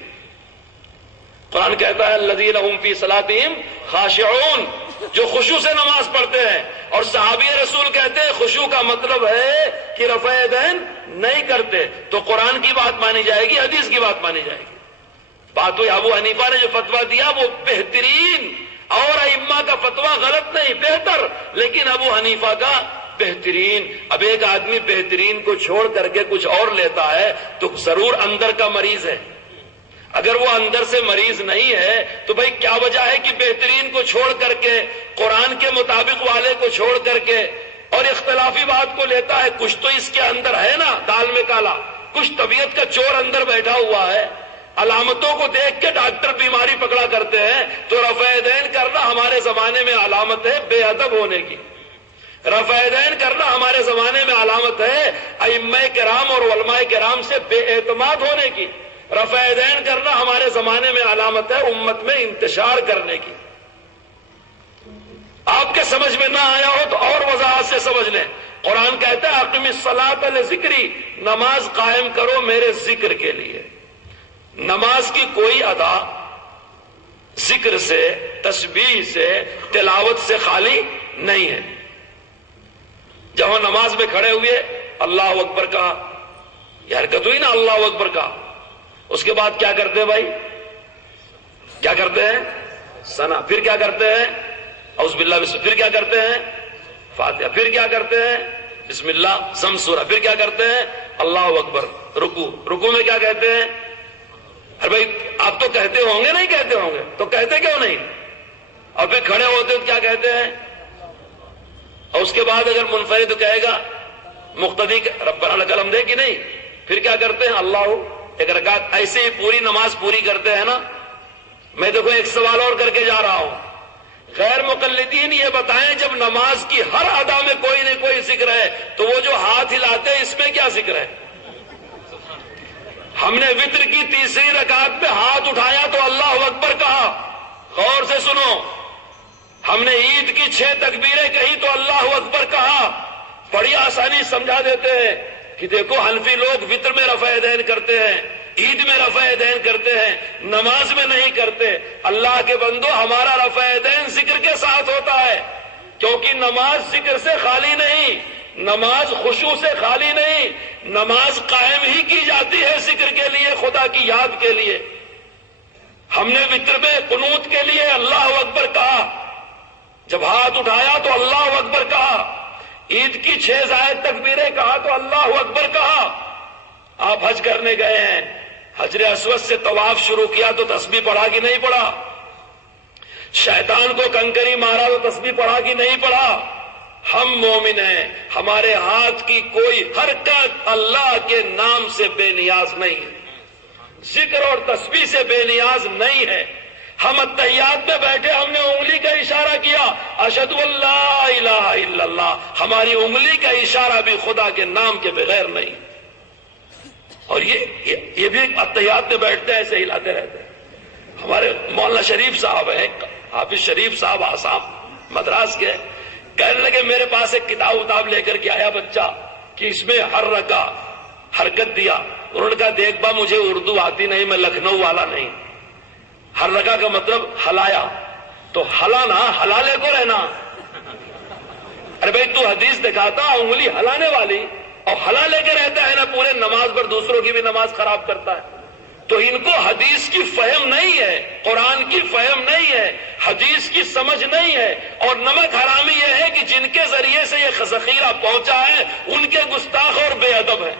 قرآن کہتا ہے الذین هم فی صلاتہم خاشعون، جو خشوع سے نماز پڑھتے ہیں. اور صحابی رسول کہتے ہیں خشوع کا مطلب ہے کہ رفع یدین نہیں کرتے. تو قرآن کی بات مانی جائے گی، حدیث کی بات مانی جائے گی. بات ہوئی ابو حنیفہ نے جو فتویٰ دیا وہ بہترین، اور ائمہ کا فتویٰ غلط نہیں، بہتر، لیکن ابو حنیفہ کا بہترین. اب ایک آدمی بہترین کو چھوڑ کر کے کچھ اور لیتا ہے تو ضرور اندر کا مریض ہے. اگر وہ اندر سے مریض نہیں ہے تو بھائی کیا وجہ ہے کہ بہترین کو چھوڑ کر کے، قرآن کے مطابق والے کو چھوڑ کر کے اور اختلافی بات کو لیتا ہے؟ کچھ تو اس کے اندر ہے نا، دال میں کالا، کچھ طبیعت کا چور اندر بیٹھا ہوا ہے. علامتوں کو دیکھ کے ڈاکٹر بیماری پکڑا کرتے ہیں. تو رفع یدین کرنا ہمارے زمانے میں علامت ہے بے ادب ہونے کی. رفع یدین کرنا ہمارے زمانے میں علامت ہے ائمہ کرام اور علماء کرام سے بے اعتماد ہونے کی. رفع یدین کرنا ہمارے زمانے میں علامت ہے امت میں انتشار کرنے کی. آپ کے سمجھ میں نہ آیا ہو تو اور وضاحت سے سمجھ لیں. قرآن کہتا ہے اقم الصلاۃ لذکری، نماز قائم کرو میرے ذکر کے لیے. نماز کی کوئی ادا ذکر سے، تسبیح سے، تلاوت سے خالی نہیں ہے. جب ہم نماز میں کھڑے ہوئے اللہ اکبر کہا، یہ حرکت ہوئی نا، اللہ اکبر کہا، اس کے بعد کیا کرتے ہیں بھائی؟ کیا کرتے ہیں؟ ثنا. پھر کیا کرتے ہیں؟ اعوذ باللہ بسم. پھر کیا کرتے ہیں؟ فاتحہ. پھر کیا کرتے ہیں؟ بسم اللہ سم سورہ. پھر کیا کرتے ہیں؟ اللہ اکبر. رکوع میں کیا کہتے ہیں؟ ارے بھائی آپ تو کہتے ہوں گے، نہیں کہتے ہوں گے تو کہتے کیوں نہیں؟ اور پھر کھڑے ہوتے تو کیا کہتے ہیں؟ اور اس کے بعد اگر منفرد تو کہے گا مقتدی ربنا لک الحمد کہ نہیں. پھر کیا کرتے ہیں؟ اللہ. ایک رکعت ایسے ہی پوری نماز پوری کرتے ہیں نا. میں دیکھو ایک سوال اور کر کے جا رہا ہوں. غیر مقلدین یہ بتائیں جب نماز کی ہر ادا میں کوئی نہ کوئی ذکر ہے تو وہ جو ہاتھ ہلاتے ہیں اس میں کیا ذکر ہے؟ ہم نے وتر کی تیسری رکعت پہ ہاتھ اٹھایا تو اللہ اکبر کہا. غور سے سنو. ہم نے عید کی 6 تکبیریں کہی تو اللہ اکبر کہا. بڑی آسانی سمجھا دیتے ہیں کہ دیکھو حنفی لوگ وتر میں رفع یدین کرتے ہیں، عید میں رفع دین کرتے ہیں، نماز میں نہیں کرتے۔ اللہ کے بندو، ہمارا رفع دین ذکر کے ساتھ ہوتا ہے، کیونکہ نماز ذکر سے خالی نہیں، نماز خشوع سے خالی نہیں، نماز قائم ہی کی جاتی ہے ذکر کے لیے، خدا کی یاد کے لیے۔ ہم نے وتر میں قنوت کے لیے اللہ اکبر کہا، جب ہاتھ اٹھایا تو اللہ اکبر کہا، عید کی 6 زائد تکبیریں کہا تو اللہ اکبر کہا۔ آپ حج کرنے گئے ہیں، حجر اسود سے طواف شروع کیا تو تسبیح پڑھا کہ نہیں پڑھا؟ شیطان کو کنکری مارا تو تسبیح پڑھا کہ نہیں پڑھا؟ ہم مومن ہیں، ہمارے ہاتھ کی کوئی حرکت اللہ کے نام سے بے نیاز نہیں ہے، ذکر اور تسبیح سے بے نیاز نہیں ہے۔ ہم اتحیات میں بیٹھے، ہم نے انگلی کا اشارہ کیا، اشہد ان لا الہ الا اللہ، ہماری انگلی کا اشارہ بھی خدا کے نام کے بغیر نہیں۔ اور یہ بھی اتحیات میں بیٹھتے ہیں، ایسے ہلاتے رہتے ہیں۔ ہمارے مولانا شریف صاحب ہیں، حافظ شریف صاحب آسام مدراس کے، کہنے لگے میرے پاس ایک کتاب لے کر کے آیا بچہ کہ اس میں ہر رکع حرکت دیا۔ انہوں نے کہا دیکھ با، مجھے اردو آتی نہیں، میں لکھنؤ والا نہیں، ہر رکع کا مطلب ہلایا، تو ہلانا ہلالے کو رہنا۔ ارے بھائی تو حدیث دکھاتا انگلی ہلانے والی، اور ہلا لے کے رہتا ہے نا پورے نماز پر، دوسروں کی بھی نماز خراب کرتا ہے۔ تو ان کو حدیث کی فہم نہیں ہے، قرآن کی فہم نہیں ہے، حدیث کی سمجھ نہیں ہے، اور نمک حرامی یہ ہے کہ جن کے ذریعے سے یہ ذخیرہ پہنچا ہے ان کے گستاخ اور بے ادب ہیں۔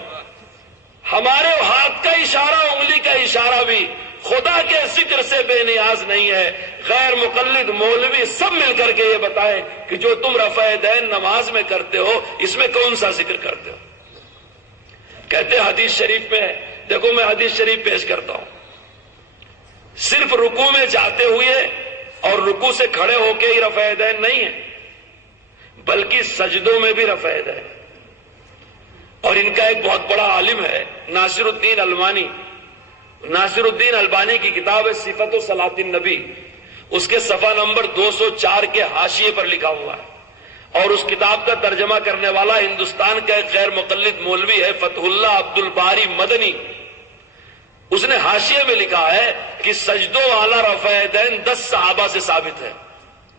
ہمارے ہاتھ کا اشارہ، انگلی کا اشارہ بھی خدا کے ذکر سے بے نیاز نہیں ہے۔ غیر مقلد مولوی سب مل کر کے یہ بتائیں کہ جو تم رفع دین نماز میں کرتے ہو اس میں کون سا ذکر کرتے ہو؟ کہتے حدیث شریف میں، دیکھو میں حدیث شریف پیش کرتا ہوں، صرف رکوع میں جاتے ہوئے اور رکوع سے کھڑے ہو کے ہی رفع دین نہیں ہے، بلکہ سجدوں میں بھی رفع دین۔ اور ان کا ایک بہت بڑا عالم ہے ناصر الدین البانی، ناصر الدین البانی کی کتاب ہے صفت صلاۃ النبی، اس کے صفحہ نمبر 204 کے حاشیے پر لکھا ہوا ہے، اور اس کتاب کا ترجمہ کرنے والا ہندوستان کا ایک غیر مقلد مولوی ہے فتح اللہ عبد الباری مدنی۔ اس نے حاشیے میں لکھا ہے کہ سجدوں والا رفع دین 10 صحابہ سے ثابت ہے،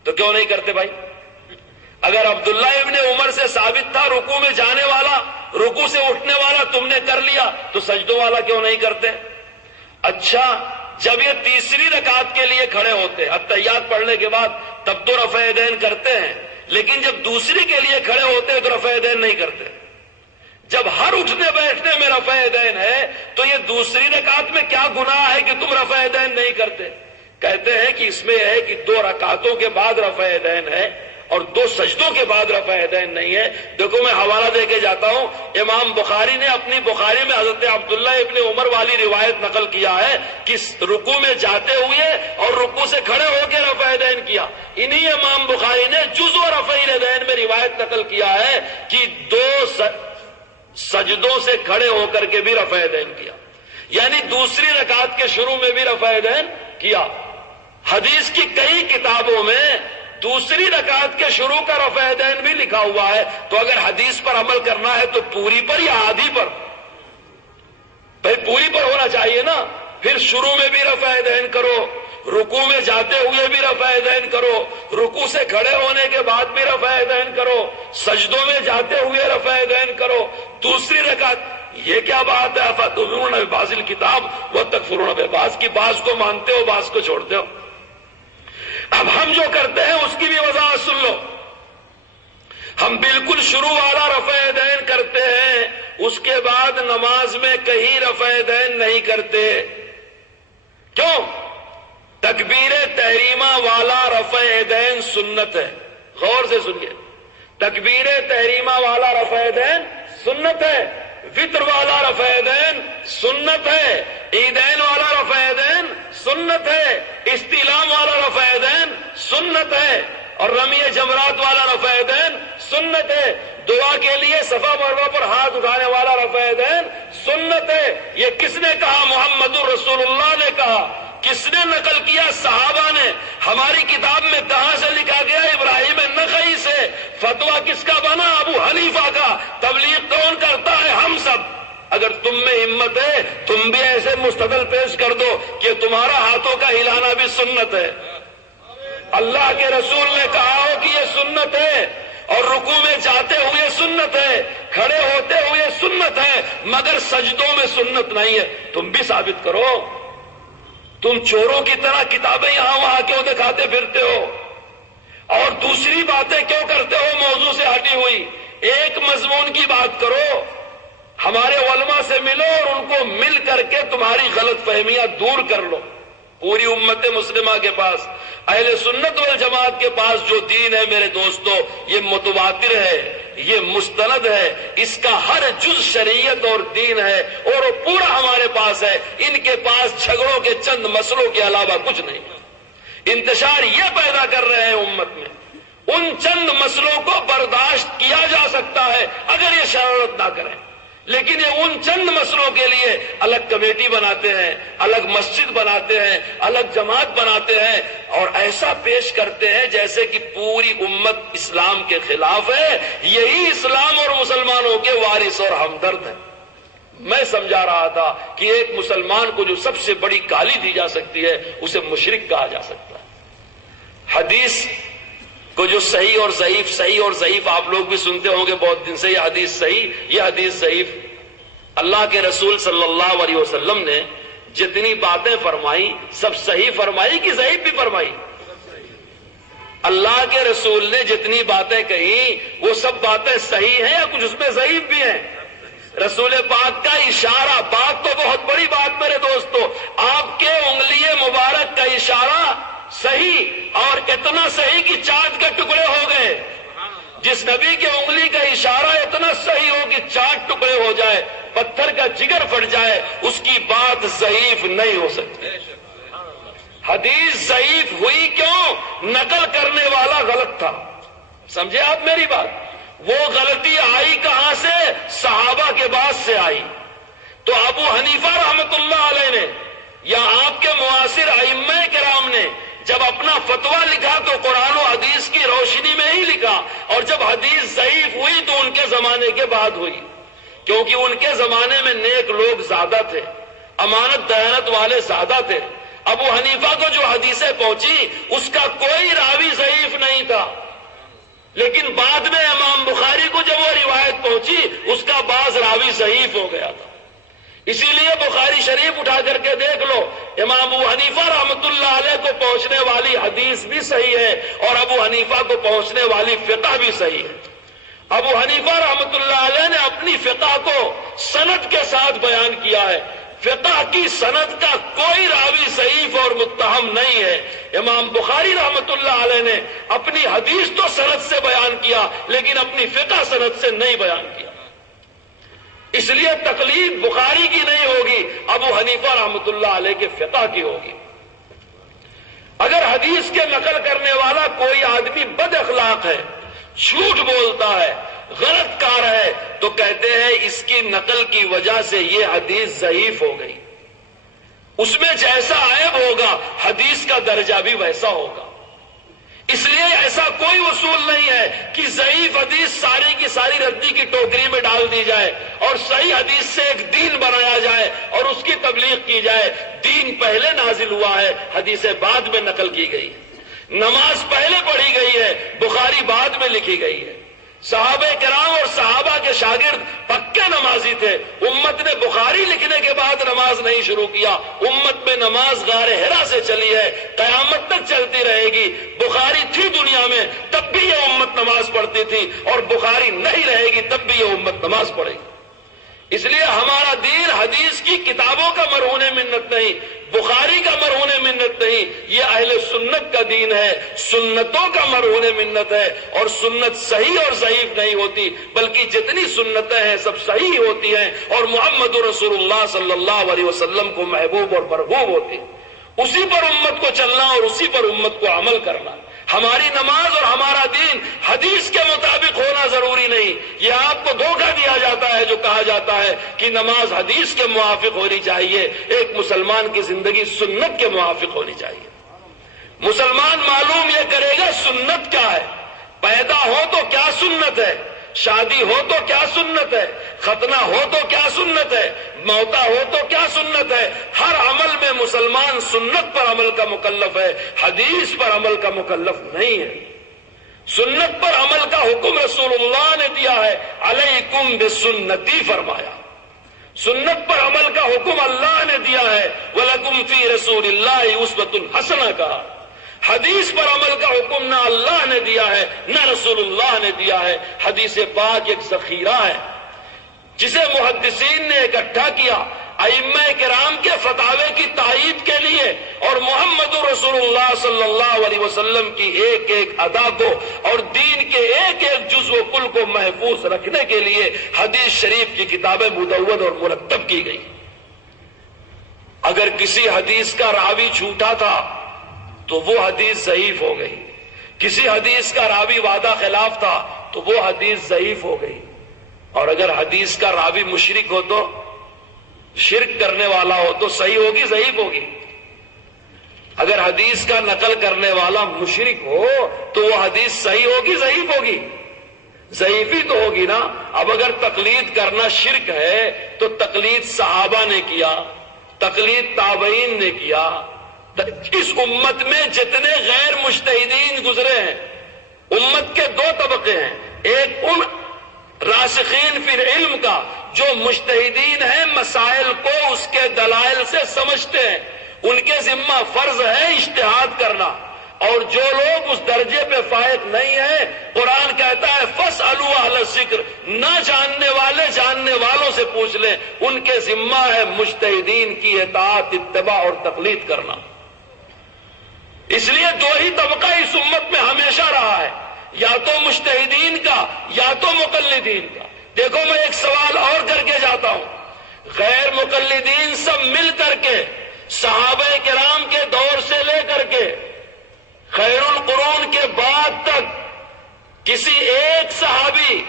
تو کیوں نہیں کرتے بھائی؟ اگر عبداللہ ابن عمر سے ثابت تھا رکوع میں جانے والا، رکوع سے اٹھنے والا تم نے کر لیا، تو سجدوں والا کیوں نہیں کرتے؟ اچھا، جب یہ تیسری رکعت کے لیے کھڑے ہوتے اتحیات پڑھنے کے بعد تب تو رفع دین کرتے ہیں، لیکن جب دوسری کے لیے کھڑے ہوتے ہیں تو رفع دین نہیں کرتے۔ جب ہر اٹھنے بیٹھنے میں رفع دین ہے تو یہ دوسری رکعت میں کیا گناہ ہے کہ تم رفع دین نہیں کرتے؟ کہتے ہیں کہ اس میں یہ ہے کہ 2 رکعتوں کے بعد رفع دین ہے اور 2 سجدوں کے بعد رفع دین نہیں ہے۔ دیکھو میں حوالہ دے کے جاتا ہوں، امام بخاری نے اپنی بخاری میں حضرت عبداللہ ابن عمر والی روایت نقل کیا ہے کہ رکوع میں جاتے ہوئے اور رکوع سے کھڑے ہو کے رفع دین کیا۔ انہی امام بخاری نے جز و رفع دین میں روایت نقل کیا ہے کہ 2 سجدوں سے کھڑے ہو کر کے بھی رفع دین کیا، یعنی دوسری رکعت کے شروع میں بھی رفع دین کیا۔ حدیث کی کئی کتابوں میں دوسری رکعت کے شروع کا رفع دین بھی لکھا ہوا ہے، تو اگر حدیث پر عمل کرنا ہے تو پوری پر یا آدھی پر؟ بھائی پوری پر ہونا چاہیے نا، پھر شروع میں بھی رفع دین کرو، رکوع میں جاتے ہوئے بھی رفع دین کرو، رکوع سے کھڑے ہونے کے بعد بھی رفع دین کرو، سجدوں میں جاتے ہوئے رفع دین کرو، دوسری رکعت۔ یہ کیا بات ہے؟ افتؤمنون ببعض الکتاب وتکفرون ببعض، کی بعض کو مانتے ہو بعض کو چھوڑتے ہو۔ اب ہم جو کرتے ہیں اس کی بھی وضاحت سن لو۔ ہم بالکل شروع والا رفع دین کرتے ہیں، اس کے بعد نماز میں کہیں رفع دین نہیں کرتے۔ کیوں؟ تکبیر تحریمہ والا رفع دین سنت ہے، غور سے سنیے، تکبیر تحریمہ والا رفع دین سنت ہے، وطر والا رفع دین سنت ہے، عیدین والا رفع دین سنت ہے، استلام والا رفع دین سنت ہے، اور رمی جمرات والا رفع دین سنت ہے، دعا کے لیے صفا مروہ پر ہاتھ اٹھانے والا رفع دین سنت ہے۔ یہ کس نے کہا؟ محمد الرسول اللہ نے کہا۔ کس نے نقل کیا؟ صحابہ نے۔ ہماری کتاب میں کہاں سے لکھا گیا؟ ابراہیم نخعی سے۔ فتویٰ کس کا بنا؟ ابو حنیفہ کا۔ تبلیغ کون کرتا ہے؟ ہم سب۔ اگر تم میں ہمت ہے تم بھی ایسے مستدل پیش کر دو کہ تمہارا ہاتھوں کا ہلانا بھی سنت ہے، اللہ کے رسول نے کہا ہو کہ یہ سنت ہے، اور رکوع میں جاتے ہوئے سنت ہے، کھڑے ہوتے ہوئے سنت ہے، مگر سجدوں میں سنت نہیں ہے، تم بھی ثابت کرو۔ تم چوروں کی طرح کتابیں یہاں وہاں کیوں دکھاتے پھرتے ہو اور دوسری باتیں کیوں کرتے ہو موضوع سے ہٹی ہوئی؟ ایک مضمون کی بات کرو، ہمارے علماء سے ملو اور ان کو مل کر کے تمہاری غلط فہمیاں دور کر لو۔ پوری امت مسلمہ کے پاس، اہل سنت والجماعت کے پاس جو دین ہے میرے دوستو، یہ متواتر ہے، یہ مستند ہے، اس کا ہر جز شریعت اور دین ہے، اور وہ پورا ہمارے پاس ہے۔ ان کے پاس جھگڑوں کے چند مسئلوں کے علاوہ کچھ نہیں۔ انتشار یہ پیدا کر رہے ہیں امت میں، ان چند مسئلوں کو برداشت کیا جا سکتا ہے اگر یہ شرارت نہ کریں، لیکن یہ ان چند مسئلوں کے لیے الگ کمیٹی بناتے ہیں، الگ مسجد بناتے ہیں، الگ جماعت بناتے ہیں، اور ایسا پیش کرتے ہیں جیسے کہ پوری امت اسلام کے خلاف ہے۔ یہی اسلام اور مسلمانوں کے وارث اور ہمدرد ہیں۔ میں سمجھا رہا تھا کہ ایک مسلمان کو جو سب سے بڑی گالی دی جا سکتی ہے اسے مشرک کہا جا سکتا ہے۔ حدیث کو جو صحیح اور ضعیف آپ لوگ بھی سنتے ہوں گے بہت دن سے، یہ حدیث صحیح، یہ حدیث ضعیف۔ اللہ کے رسول صلی اللہ علیہ وسلم نے جتنی باتیں فرمائی سب صحیح فرمائی کہ ضعیف بھی فرمائی؟ اللہ کے رسول نے جتنی باتیں کہی وہ سب باتیں صحیح ہیں یا کچھ اس میں ضعیف بھی ہیں؟ رسول پاک کا اشارہ، بات تو بہت بڑی بات میرے دوستو، آپ کے انگلی مبارک کا اشارہ صحیح، اور اتنا صحیح کہ چاند کے ٹکڑے ہو گئے۔ جس نبی کے انگلی کا اشارہ اتنا صحیح ہو کہ چاند ٹکڑے ہو جائے، پتھر کا جگر پھٹ جائے، اس کی بات ضعیف نہیں ہو سکتی۔ حدیث ضعیف ہوئی کیوں؟ نقل کرنے والا غلط تھا۔ سمجھے آپ میری بات؟ وہ غلطی آئی کہاں سے؟ صحابہ کے بعد سے آئی۔ تو ابو حنیفہ رحمت اللہ علیہ نے یا آپ کے معاصر ائمہ کرام نے جب اپنا فتویٰ لکھا تو قرآن و حدیث کی روشنی میں ہی لکھا، اور جب حدیث ضعیف ہوئی تو ان کے زمانے کے بعد ہوئی، کیونکہ ان کے زمانے میں نیک لوگ زیادہ تھے، امانت دیانت والے زیادہ تھے۔ ابو حنیفہ کو جو حدیثیں پہنچی اس کا کوئی راوی ضعیف نہیں تھا، لیکن بعد میں امام بخاری کو جب وہ روایت پہنچی اس کا بعض راوی ضعیف ہو گیا تھا۔ اسی لیے بخاری شریف اٹھا کر کے دیکھ لو، امام ابو حنیفہ رحمت اللہ علیہ کو پہنچنے والی حدیث بھی صحیح ہے اور ابو حنیفہ کو پہنچنے والی فقہ بھی صحیح ہے۔ ابو حنیفہ رحمت اللہ علیہ نے اپنی فقہ کو سند کے ساتھ بیان کیا ہے۔ فقہ کی سند کا کوئی راوی ضعیف اور متہم نہیں ہے۔ امام بخاری رحمت اللہ علیہ نے اپنی حدیث تو سند سے بیان کیا لیکن اپنی فقہ سند سے نہیں بیان کیا، اس لیے تقلید بخاری کی نہیں ہوگی، ابو حنیفہ رحمت اللہ علیہ کے فقہ کی ہوگی۔ اگر حدیث کے نقل کرنے والا کوئی آدمی بد اخلاق ہے، جھوٹ بولتا ہے، غلط کار ہے، تو کہتے ہیں اس کی نقل کی وجہ سے یہ حدیث ضعیف ہو گئی۔ اس میں جیسا عیب ہوگا حدیث کا درجہ بھی ویسا ہوگا۔ اس لیے ایسا کوئی اصول نہیں ہے کہ ضعیف حدیث ساری کی ساری ردی کی ٹوکری میں ڈال دی جائے اور صحیح حدیث سے ایک دین بنایا جائے اور اس کی تبلیغ کی جائے۔ دین پہلے نازل ہوا ہے، حدیثیں بعد میں نقل کی گئی، نماز پہلے پڑھی گئی ہے، بخاری بعد میں لکھی گئی ہے۔ صحابہ کرام اور صحابہ کے شاگرد پکے نمازی تھے، امت نے بخاری لکھنے کے بعد نماز نہیں شروع کیا، امت میں نماز غار حرا سے چلی ہے، قیامت تک چلتی رہے گی۔ بخاری تھی دنیا میں تب بھی یہ امت نماز پڑھتی تھی، اور بخاری نہیں رہے گی تب بھی یہ امت نماز پڑھے گی۔ اس لیے ہمارا دین حدیث کی کتابوں کا مرہون منت نہیں، بخاری کا مرہون منت نہیں، یہ اہل سنت کا دین ہے، سنتوں کا مرہون منت ہے۔ اور سنت صحیح اور ضعیف نہیں ہوتی، بلکہ جتنی سنتیں ہیں سب صحیح ہوتی ہیں اور محمد رسول اللہ صلی اللہ علیہ وسلم کو محبوب اور مرغوب ہوتی ہے۔ اسی پر امت کو چلنا اور اسی پر امت کو عمل کرنا۔ ہماری نماز اور ہمارا دین حدیث کے مطابق ہونا ضروری نہیں۔ یہ آپ کو دھوکہ دیا جاتا ہے جو کہا جاتا ہے کہ نماز حدیث کے موافق ہونی چاہیے، ایک مسلمان کی زندگی سنت کے موافق ہونی چاہیے۔ مسلمان معلوم یہ کرے گا سنت کیا ہے، پیدا ہو تو کیا سنت ہے، شادی ہو تو کیا سنت ہے، ختنہ ہو تو کیا سنت ہے، موتا ہو تو کیا سنت ہے۔ ہر عمل میں مسلمان سنت پر عمل کا مکلف ہے، حدیث پر عمل کا مکلف نہیں ہے۔ سنت پر عمل کا حکم رسول اللہ نے دیا ہے، علیکم بسنتی فرمایا۔ سنت پر عمل کا حکم اللہ نے دیا ہے، وَلَكُمْ فِي رَسُولِ اللَّهِ أُسْوَةٌ حَسَنَةٌ کہا۔ حدیث پر عمل کا حکم نہ اللہ نے دیا ہے نہ رسول اللہ نے دیا ہے۔ حدیث پاک ایک ذخیرہ ہے جسے محدثین نے اکٹھا کیا ائمہ کرام کے فتاوے کی تائید کے لیے، اور محمد رسول اللہ صلی اللہ علیہ وسلم کی ایک ایک ادا کو اور دین کے ایک ایک جزو کل کو محفوظ رکھنے کے لیے حدیث شریف کی کتابیں مدون اور مرتب کی گئی۔ اگر کسی حدیث کا راوی جھوٹا تھا تو وہ حدیث ضعیف ہو گئی، کسی حدیث کا راوی وعدہ خلاف تھا تو وہ حدیث ضعیف ہو گئی، اور اگر حدیث کا راوی مشرک ہو تو، شرک کرنے والا ہو تو صحیح ہوگی ضعیف ہوگی؟ اگر حدیث کا نقل کرنے والا مشرک ہو تو وہ حدیث صحیح ہوگی ضعیف ہوگی؟ ضعیف ہی تو ہوگی نا۔ اب اگر تقلید کرنا شرک ہے تو تقلید صحابہ نے کیا، تقلید تابعین نے کیا۔ اس امت میں جتنے غیر مجتہدین گزرے ہیں، امت کے دو طبقے ہیں، ایک ان راسخین فی العلم کا جو مجتہدین ہیں، مسائل کو اس کے دلائل سے سمجھتے ہیں، ان کے ذمہ فرض ہے اجتہاد کرنا، اور جو لوگ اس درجے پہ فائق نہیں ہیں، قرآن کہتا ہے فاسألوا اہل الذکر، نہ جاننے والے جاننے والوں سے پوچھ لیں، ان کے ذمہ ہے مجتہدین کی اطاعت، اتباع اور تقلید کرنا۔ اس لیے دو ہی طبقہ اس امت میں ہمیشہ رہا ہے، یا تو مجتہدین کا یا تو مقلدین کا۔ دیکھو میں ایک سوال اور کر کے جاتا ہوں، غیر مقلدین سب مل کر کے صحابہ کرام کے دور سے لے کر کے خیر القرون کے بعد تک کسی ایک صحابی،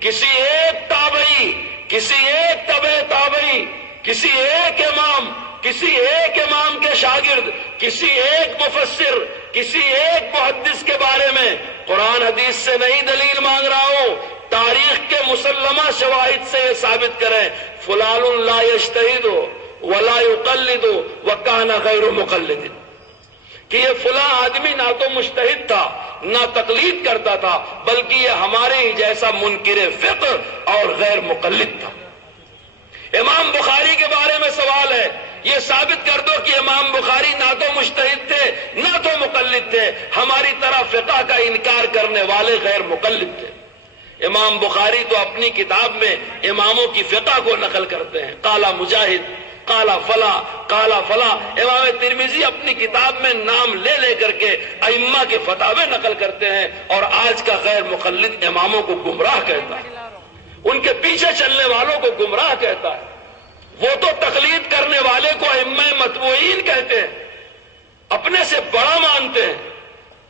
کسی ایک تابعی، کسی ایک تبع تابعی، کسی ایک امام، کسی ایک امام کے شاگرد، کسی ایک مفسر، کسی ایک محدث کے بارے میں قرآن حدیث سے نہیں دلیل مانگ رہا ہوں، تاریخ کے مسلمہ شواہد سے یہ ثابت کریں فلان لا یجتہد ولا یقلد وکان غیر مقلد، کہ یہ فلاں آدمی نہ تو مجتہد تھا نہ تقلید کرتا تھا، بلکہ یہ ہمارے ہی جیسا منکر فقہ اور غیر مقلد تھا۔ امام بخاری کے بارے میں سوال ہے، یہ ثابت کر دو کہ امام بخاری نہ تو مجتہد تھے نہ تو مقلد تھے، ہماری طرح فقہ کا انکار کرنے والے غیر مقلد تھے۔ امام بخاری تو اپنی کتاب میں اماموں کی فقہ کو نقل کرتے ہیں، قالا مجاہد، قالا فلا، قالا فلا۔ امام ترمذی اپنی کتاب میں نام لے لے کر کے ائمہ کے فتاوے نقل کرتے ہیں، اور آج کا غیر مقلد اماموں کو گمراہ کہتا ہے، ان کے پیچھے چلنے والوں کو گمراہ کہتا ہے۔ وہ تو تقلید کرنے والے کو ائمہ متبوعین کہتے ہیں، اپنے سے بڑا مانتے ہیں،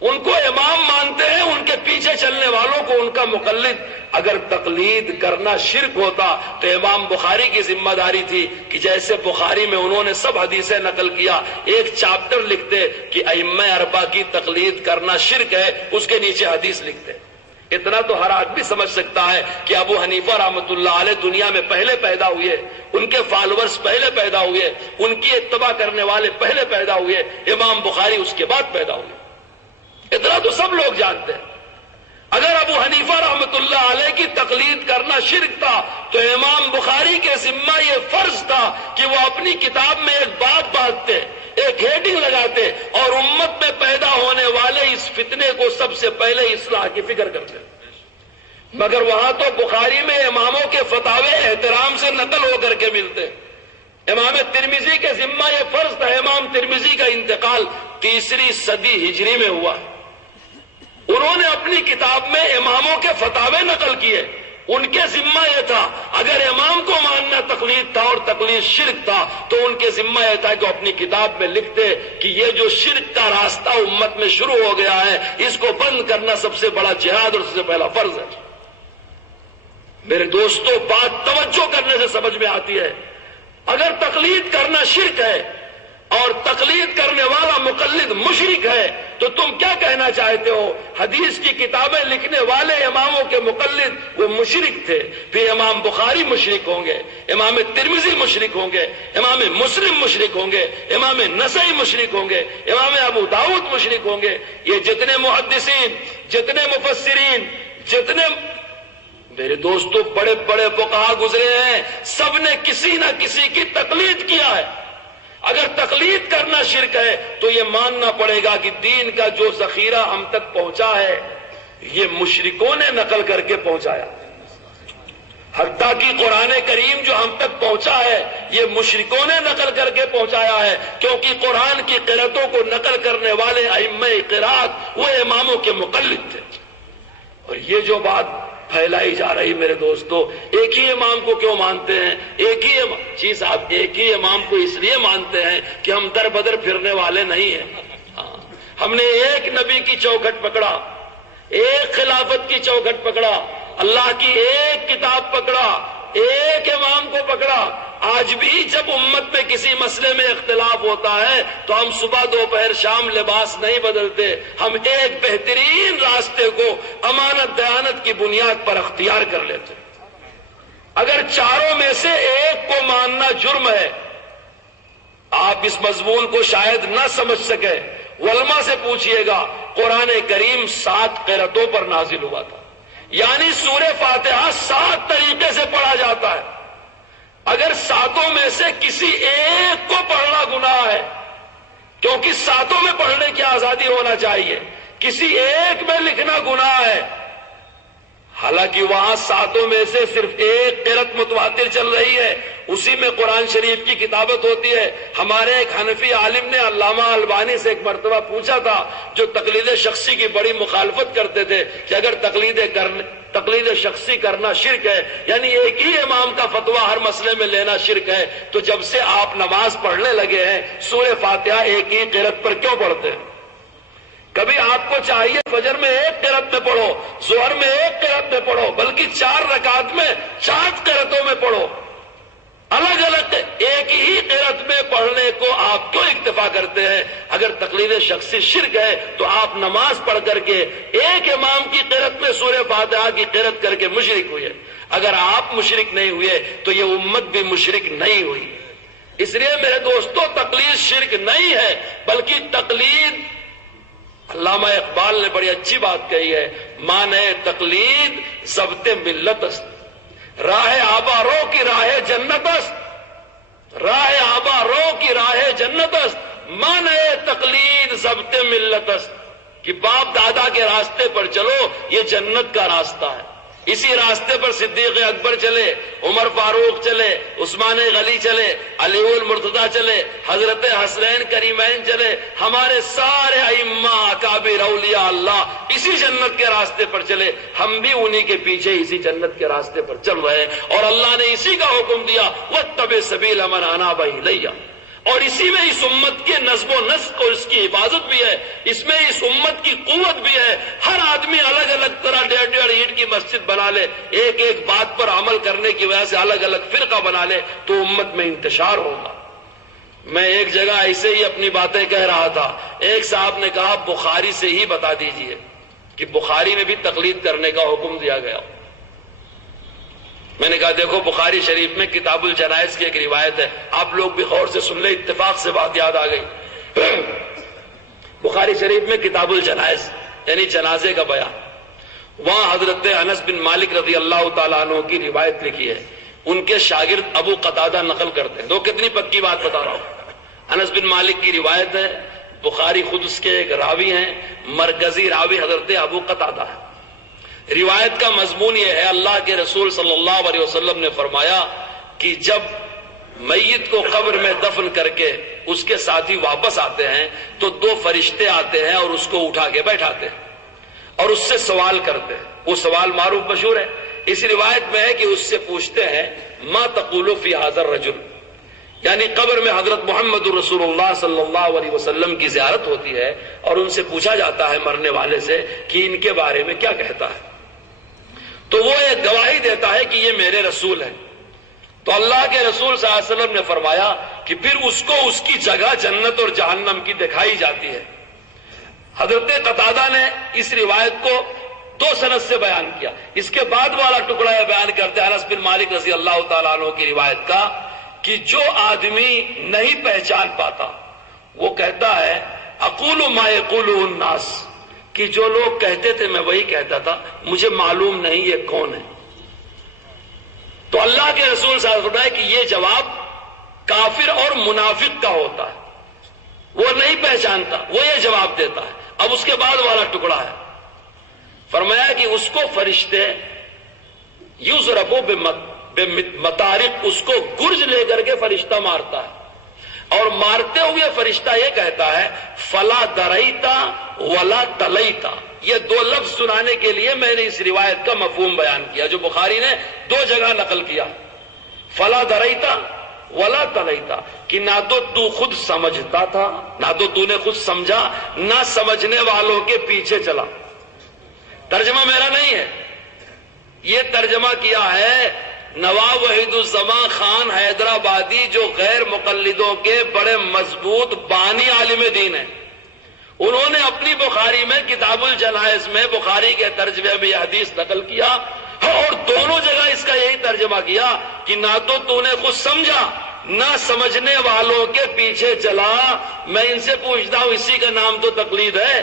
ان کو امام مانتے ہیں، ان کے پیچھے چلنے والوں کو ان کا مقلد۔ اگر تقلید کرنا شرک ہوتا تو امام بخاری کی ذمہ داری تھی کہ جیسے بخاری میں انہوں نے سب حدیثیں نقل کیا، ایک چاپٹر لکھتے کہ ائمہ اربعہ کی تقلید کرنا شرک ہے، اس کے نیچے حدیث لکھتے۔ اتنا تو ہر آدمی سمجھ سکتا ہے کہ ابو حنیفہ رحمۃ اللہ علیہ دنیا میں پہلے پیدا ہوئے، ان کے فالوورز پہلے پیدا ہوئے، ان کی اتباع کرنے والے پہلے پیدا ہوئے، امام بخاری اس کے بعد پیدا ہوئے۔ اتنا تو سب لوگ جانتے ہیں۔ اگر ابو حنیفہ رحمۃ اللہ علیہ کی تقلید کرنا شرک تھا تو امام بخاری کے ذمہ یہ فرض تھا کہ وہ اپنی کتاب میں ایک بات باندھتے، ایک ہیڈنگ لگاتے، اور امت میں پیدا ہونے والے اس فتنے کو سب سے پہلے اصلاح کی فکر کرتے۔ مگر وہاں تو بخاری میں اماموں کے فتاوے احترام سے نقل ہو کر کے ملتے۔ امام ترمذی کے ذمہ یہ فرض تھا، امام ترمذی کا انتقال 3 صدی ہجری میں ہوا، انہوں نے اپنی کتاب میں اماموں کے فتاوے نقل کیے، ان کے ذمہ یہ تھا اگر امام کو ماننا تقلید تھا اور تقلید شرک تھا تو ان کے ذمہ یہ تھا کہ اپنی کتاب میں لکھتے کہ یہ جو شرک کا راستہ امت میں شروع ہو گیا ہے، اس کو بند کرنا سب سے بڑا جہاد اور سب سے پہلا فرض ہے۔ میرے دوستو، بات توجہ کرنے سے سمجھ میں آتی ہے۔ اگر تقلید کرنا شرک ہے اور تقلید کرنے والا مقلد مشرک ہے، تو تم کیا کہنا چاہتے ہو؟ حدیث کی کتابیں لکھنے والے اماموں کے مقلد وہ مشرک تھے، پھر امام بخاری مشرک ہوں گے، امام ترمذی مشرک ہوں گے، امام مسلم مشرک ہوں گے، امام نسائی مشرک ہوں گے، امام ابو داؤد مشرک ہوں گے۔ یہ جتنے محدثین، جتنے مفسرین، جتنے میرے دوستوں بڑے بڑے فقہا گزرے ہیں، سب نے کسی نہ کسی کی تقلید کیا ہے۔ اگر تقلید کرنا شرک ہے تو یہ ماننا پڑے گا کہ دین کا جو ذخیرہ ہم تک پہنچا ہے یہ مشرکوں نے نقل کر کے پہنچایا، حتیٰ کہ قرآن کریم جو ہم تک پہنچا ہے یہ مشرکوں نے نقل کر کے پہنچایا ہے، کیونکہ قرآن کی قرأتوں کو نقل کرنے والے ائمہ قرأت وہ اماموں کے مقلد تھے۔ اور یہ جو بات پھیلائی جا رہی میرے دوستو، ایک ہی امام کو کیوں مانتے ہیں؟ ایک ہی جی صاحب، ایک ہی امام کو اس لیے مانتے ہیں کہ ہم در بدر پھرنے والے نہیں ہیں۔ ہم نے ایک نبی کی چوکھٹ پکڑا، ایک خلافت کی چوکھٹ پکڑا، اللہ کی ایک کتاب پکڑا، ایک امام کو پکڑا۔ آج بھی جب امت میں کسی مسئلے میں اختلاف ہوتا ہے تو ہم صبح دوپہر شام لباس نہیں بدلتے، ہم ایک بہترین راستے کو امانت دیانت کی بنیاد پر اختیار کر لیتے۔ اگر چاروں میں سے ایک کو ماننا جرم ہے، آپ اس مضمون کو شاید نہ سمجھ سکے، علماء سے پوچھئے گا، قرآن کریم 7 قرأتوں پر نازل ہوا تھا، یعنی سورہ فاتحہ 7 طریقے سے پڑھا جاتا ہے۔ اگر 7 میں سے کسی ایک کو پڑھنا گناہ ہے، کیونکہ 7 میں پڑھنے کی آزادی ہونا چاہیے، کسی ایک میں لکھنا گناہ ہے، حالانکہ وہاں 7 میں سے صرف ایک قرأت متواتر چل رہی ہے، اسی میں قرآن شریف کی کتابت ہوتی ہے۔ ہمارے ایک حنفی عالم نے علامہ البانی سے ایک مرتبہ پوچھا تھا، جو تقلید شخصی کی بڑی مخالفت کرتے تھے کہ اگر تقلید شخصی کرنا شرک ہے، یعنی ایک ہی امام کا فتویٰ ہر مسئلے میں لینا شرک ہے، تو جب سے آپ نماز پڑھنے لگے ہیں سورہ فاتحہ ایک ہی قرأت پر کیوں پڑھتے ہیں؟ کبھی آپ کو چاہیے فجر میں ایک قرأت میں پڑھو، ظہر میں ایک قرأت میں پڑھو، بلکہ 4 رکعت میں 4 قرأتوں میں پڑھو، الگ الگ ایک ہی قرأت میں پڑھنے کو آپ کیوں اکتفا کرتے ہیں؟ اگر تقلید شخصی شرک ہے تو آپ نماز پڑھ کر کے ایک امام کی قرأت میں سورہ فاتحہ کی قرأت کر کے مشرک ہوئے۔ اگر آپ مشرک نہیں ہوئے تو یہ امت بھی مشرک نہیں ہوئی۔ اس لیے میرے دوستو تقلید شرک نہیں ہے، بلکہ تقلید، علامہ اقبال نے بڑی اچھی بات کہی ہے، مانے تقلید ضبط ملت است، راہ آبا رو کی راہ جنت است، راہ آبا رو کی راہ جنت است، مانے تقلید ضبط ملت است، کہ باپ دادا کے راستے پر چلو یہ جنت کا راستہ ہے۔ اسی راستے پر صدیق اکبر چلے، عمر فاروق چلے، عثمان غنی چلے، علی المرتضیٰ چلے، حضرت حسنین کریمین چلے، ہمارے سارے ائمہ اکابر اولیاء اللہ اسی جنت کے راستے پر چلے، ہم بھی انہی کے پیچھے اسی جنت کے راستے پر چل رہے ہیں، اور اللہ نے اسی کا حکم دیا واتبع سبیل من اناب الی، اور اسی میں اس امت کے نظم و نسق اور اس کی حفاظت بھی ہے، اس میں اس امت کی قوت بھی ہے۔ ہر آدمی الگ الگ طرح 1.5 اینٹ کی مسجد بنا لے، ایک ایک بات پر عمل کرنے کی وجہ سے الگ الگ فرقہ بنا لے تو امت میں انتشار ہوگا۔ میں ایک جگہ ایسے ہی اپنی باتیں کہہ رہا تھا، ایک صاحب نے کہا بخاری سے ہی بتا دیجئے کہ بخاری میں بھی تقلید کرنے کا حکم دیا گیا۔ میں نے کہا دیکھو بخاری شریف میں کتاب الجنائز کی ایک روایت ہے، آپ لوگ بھی غور سے سن لیں، اتفاق سے بات یاد آ گئی۔ بخاری شریف میں کتاب الجنائز یعنی جنازے کا بیان، وہاں حضرت انس بن مالک رضی اللہ تعالیٰ عنہ کی روایت لکھی ہے، ان کے شاگرد ابو قتادہ نقل کرتے ہیں۔ دو کتنی پکی بات بتا رہا ہوں، انس بن مالک کی روایت ہے، بخاری خود اس کے ایک راوی ہیں، مرکزی راوی حضرت ابو قتادہ ہے۔ روایت کا مضمون یہ ہے، اللہ کے رسول صلی اللہ علیہ وسلم نے فرمایا کہ جب میت کو قبر میں دفن کر کے اس کے ساتھی واپس آتے ہیں تو 2 فرشتے آتے ہیں اور اس کو اٹھا کے بیٹھاتے ہیں اور اس سے سوال کرتے ہیں۔ وہ سوال معروف مشہور ہے، اس روایت میں ہے کہ اس سے پوچھتے ہیں ما تقول فی ھذا الرجل، یعنی قبر میں حضرت محمد رسول اللہ صلی اللہ علیہ وسلم کی زیارت ہوتی ہے اور ان سے پوچھا جاتا ہے مرنے والے سے کہ ان کے بارے میں کیا کہتا ہے، تو وہ ایک گواہی دیتا ہے کہ یہ میرے رسول ہیں۔ تو اللہ کے رسول صلی اللہ علیہ وسلم نے فرمایا کہ پھر اس کو اس کی جگہ جنت اور جہنم کی دکھائی جاتی ہے۔ حضرت قتادہ نے اس روایت کو 2 سند سے بیان کیا۔ اس کے بعد والا ٹکڑا یہ بیان کرتے ہیں انس بن مالک رضی اللہ تعالیٰ عنہ کی روایت کا کہ جو آدمی نہیں پہچان پاتا وہ کہتا ہے اقول ما یقول الناس، کہ جو لوگ کہتے تھے میں وہی کہتا تھا، مجھے معلوم نہیں یہ کون ہے۔ تو اللہ کے رسول صلی اللہ علیہ وسلم نے کہ یہ جواب کافر اور منافق کا ہوتا ہے، وہ نہیں پہچانتا، وہ یہ جواب دیتا ہے۔ اب اس کے بعد والا ٹکڑا ہے، فرمایا کہ اس کو فرشتے یضربو بمطارق، اس کو گرج لے کر کے فرشتہ مارتا ہے، اور مارتے ہوئے فرشتہ یہ کہتا ہے فلا دریتا ولا تلیتا۔ یہ 2 لفظ سنانے کے لیے میں نے اس روایت کا مفہوم بیان کیا جو بخاری نے 2 جگہ نقل کیا۔ فلا دریتا ولا تلیتا، کہ نہ تو تو خود سمجھتا تھا، نہ تو تو نے خود سمجھا، نہ سمجھنے والوں کے پیچھے چلا۔ ترجمہ میرا نہیں ہے، یہ ترجمہ کیا ہے نواب وحید الزمان خان حیدرآبادی، جو غیر مقلدوں کے بڑے مضبوط بانی عالم دین ہیں۔ انہوں نے اپنی بخاری میں کتاب الجنائز میں بخاری کے ترجمے میں یہ حدیث نقل کیا، اور دونوں جگہ اس کا یہی ترجمہ کیا کہ نہ تو تو نے خود سمجھا، نہ سمجھنے والوں کے پیچھے چلا۔ میں ان سے پوچھتا ہوں اسی کا نام تو تقلید ہے؟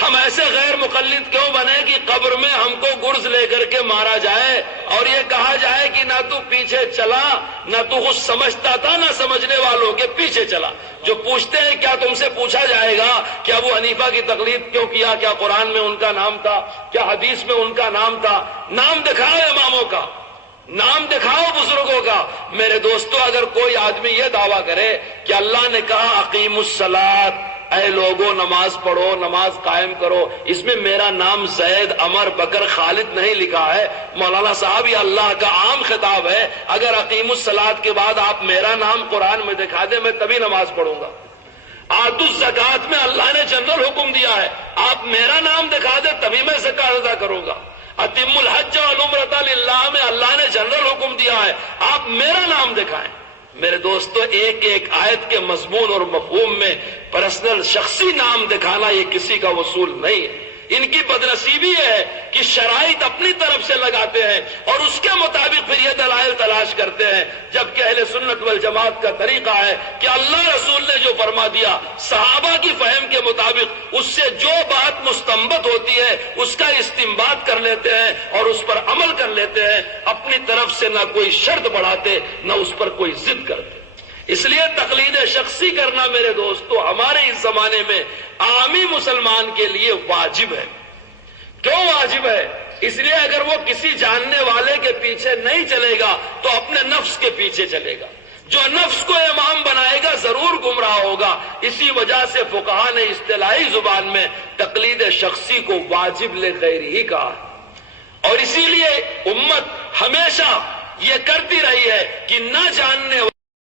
ہم ایسے غیر مقلد کیوں بنے کہ قبر میں ہم کو گرز لے کر کے مارا جائے اور یہ کہا جائے کہ نہ تو پیچھے چلا، نہ تو خود سمجھتا تھا، نہ سمجھنے والوں کے پیچھے چلا۔ جو پوچھتے ہیں کیا تم سے پوچھا جائے گا کہ ابو حنیفہ کی تقلید کیوں کیا؟ کیا قرآن میں ان کا نام تھا؟ کیا حدیث میں ان کا نام تھا؟ نام دکھاؤ اماموں کا، نام دکھاؤ بزرگوں کا۔ میرے دوستو، اگر کوئی آدمی یہ دعویٰ کرے کہ اللہ نے کہا اقیم الصلاۃ، اے لوگوں نماز پڑھو، نماز قائم کرو، اس میں میرا نام زید، عمر، بکر، خالد نہیں لکھا ہے، مولانا صاحب یہ اللہ کا عام خطاب ہے، اگر اقیم الصلاۃ کے بعد آپ میرا نام قرآن میں دکھا دیں میں تبھی نماز پڑھوں گا۔ آتوا الزکوٰۃ میں اللہ نے جنرل حکم دیا ہے، آپ میرا نام دکھا دیں تبھی میں زکوٰۃ ادا کروں گا۔ اتم الحج والعمرۃ للہ میں اللہ نے جنرل حکم دیا ہے، آپ میرا نام دکھائیں۔ میرے دوستو، ایک ایک آیت کے مضمون اور مفہوم میں پرسنل شخصی نام دکھانا یہ کسی کا وصول نہیں ہے۔ ان کی بدنصیبی ہے کہ شرائط اپنی طرف سے لگاتے ہیں اور اس کے مطابق پھر یہ دلائل تلاش کرتے ہیں، جبکہ اہل سنت والجماعت کا طریقہ ہے کہ اللہ رسول نے جو فرما دیا صحابہ کی فہم کے مطابق اس سے جو بات مستنبط ہوتی ہے اس کا استنباط کر لیتے ہیں اور اس پر عمل کر لیتے ہیں، اپنی طرف سے نہ کوئی شرط بڑھاتے نہ اس پر کوئی ضد کرتے۔ اس لیے تقلید شخصی کرنا میرے دوستو ہمارے اس زمانے میں عامی مسلمان کے لیے واجب ہے۔ کیوں واجب ہے؟ اس لیے اگر وہ کسی جاننے والے کے پیچھے نہیں چلے گا تو اپنے نفس کے پیچھے چلے گا، جو نفس کو امام بنائے گا ضرور گمراہ ہوگا۔ اسی وجہ سے فقہا نے اصطلاحی زبان میں تقلید شخصی کو واجب لغیر ہی کہا، اور اسی لیے امت ہمیشہ یہ کرتی رہی ہے کہ نہ جاننے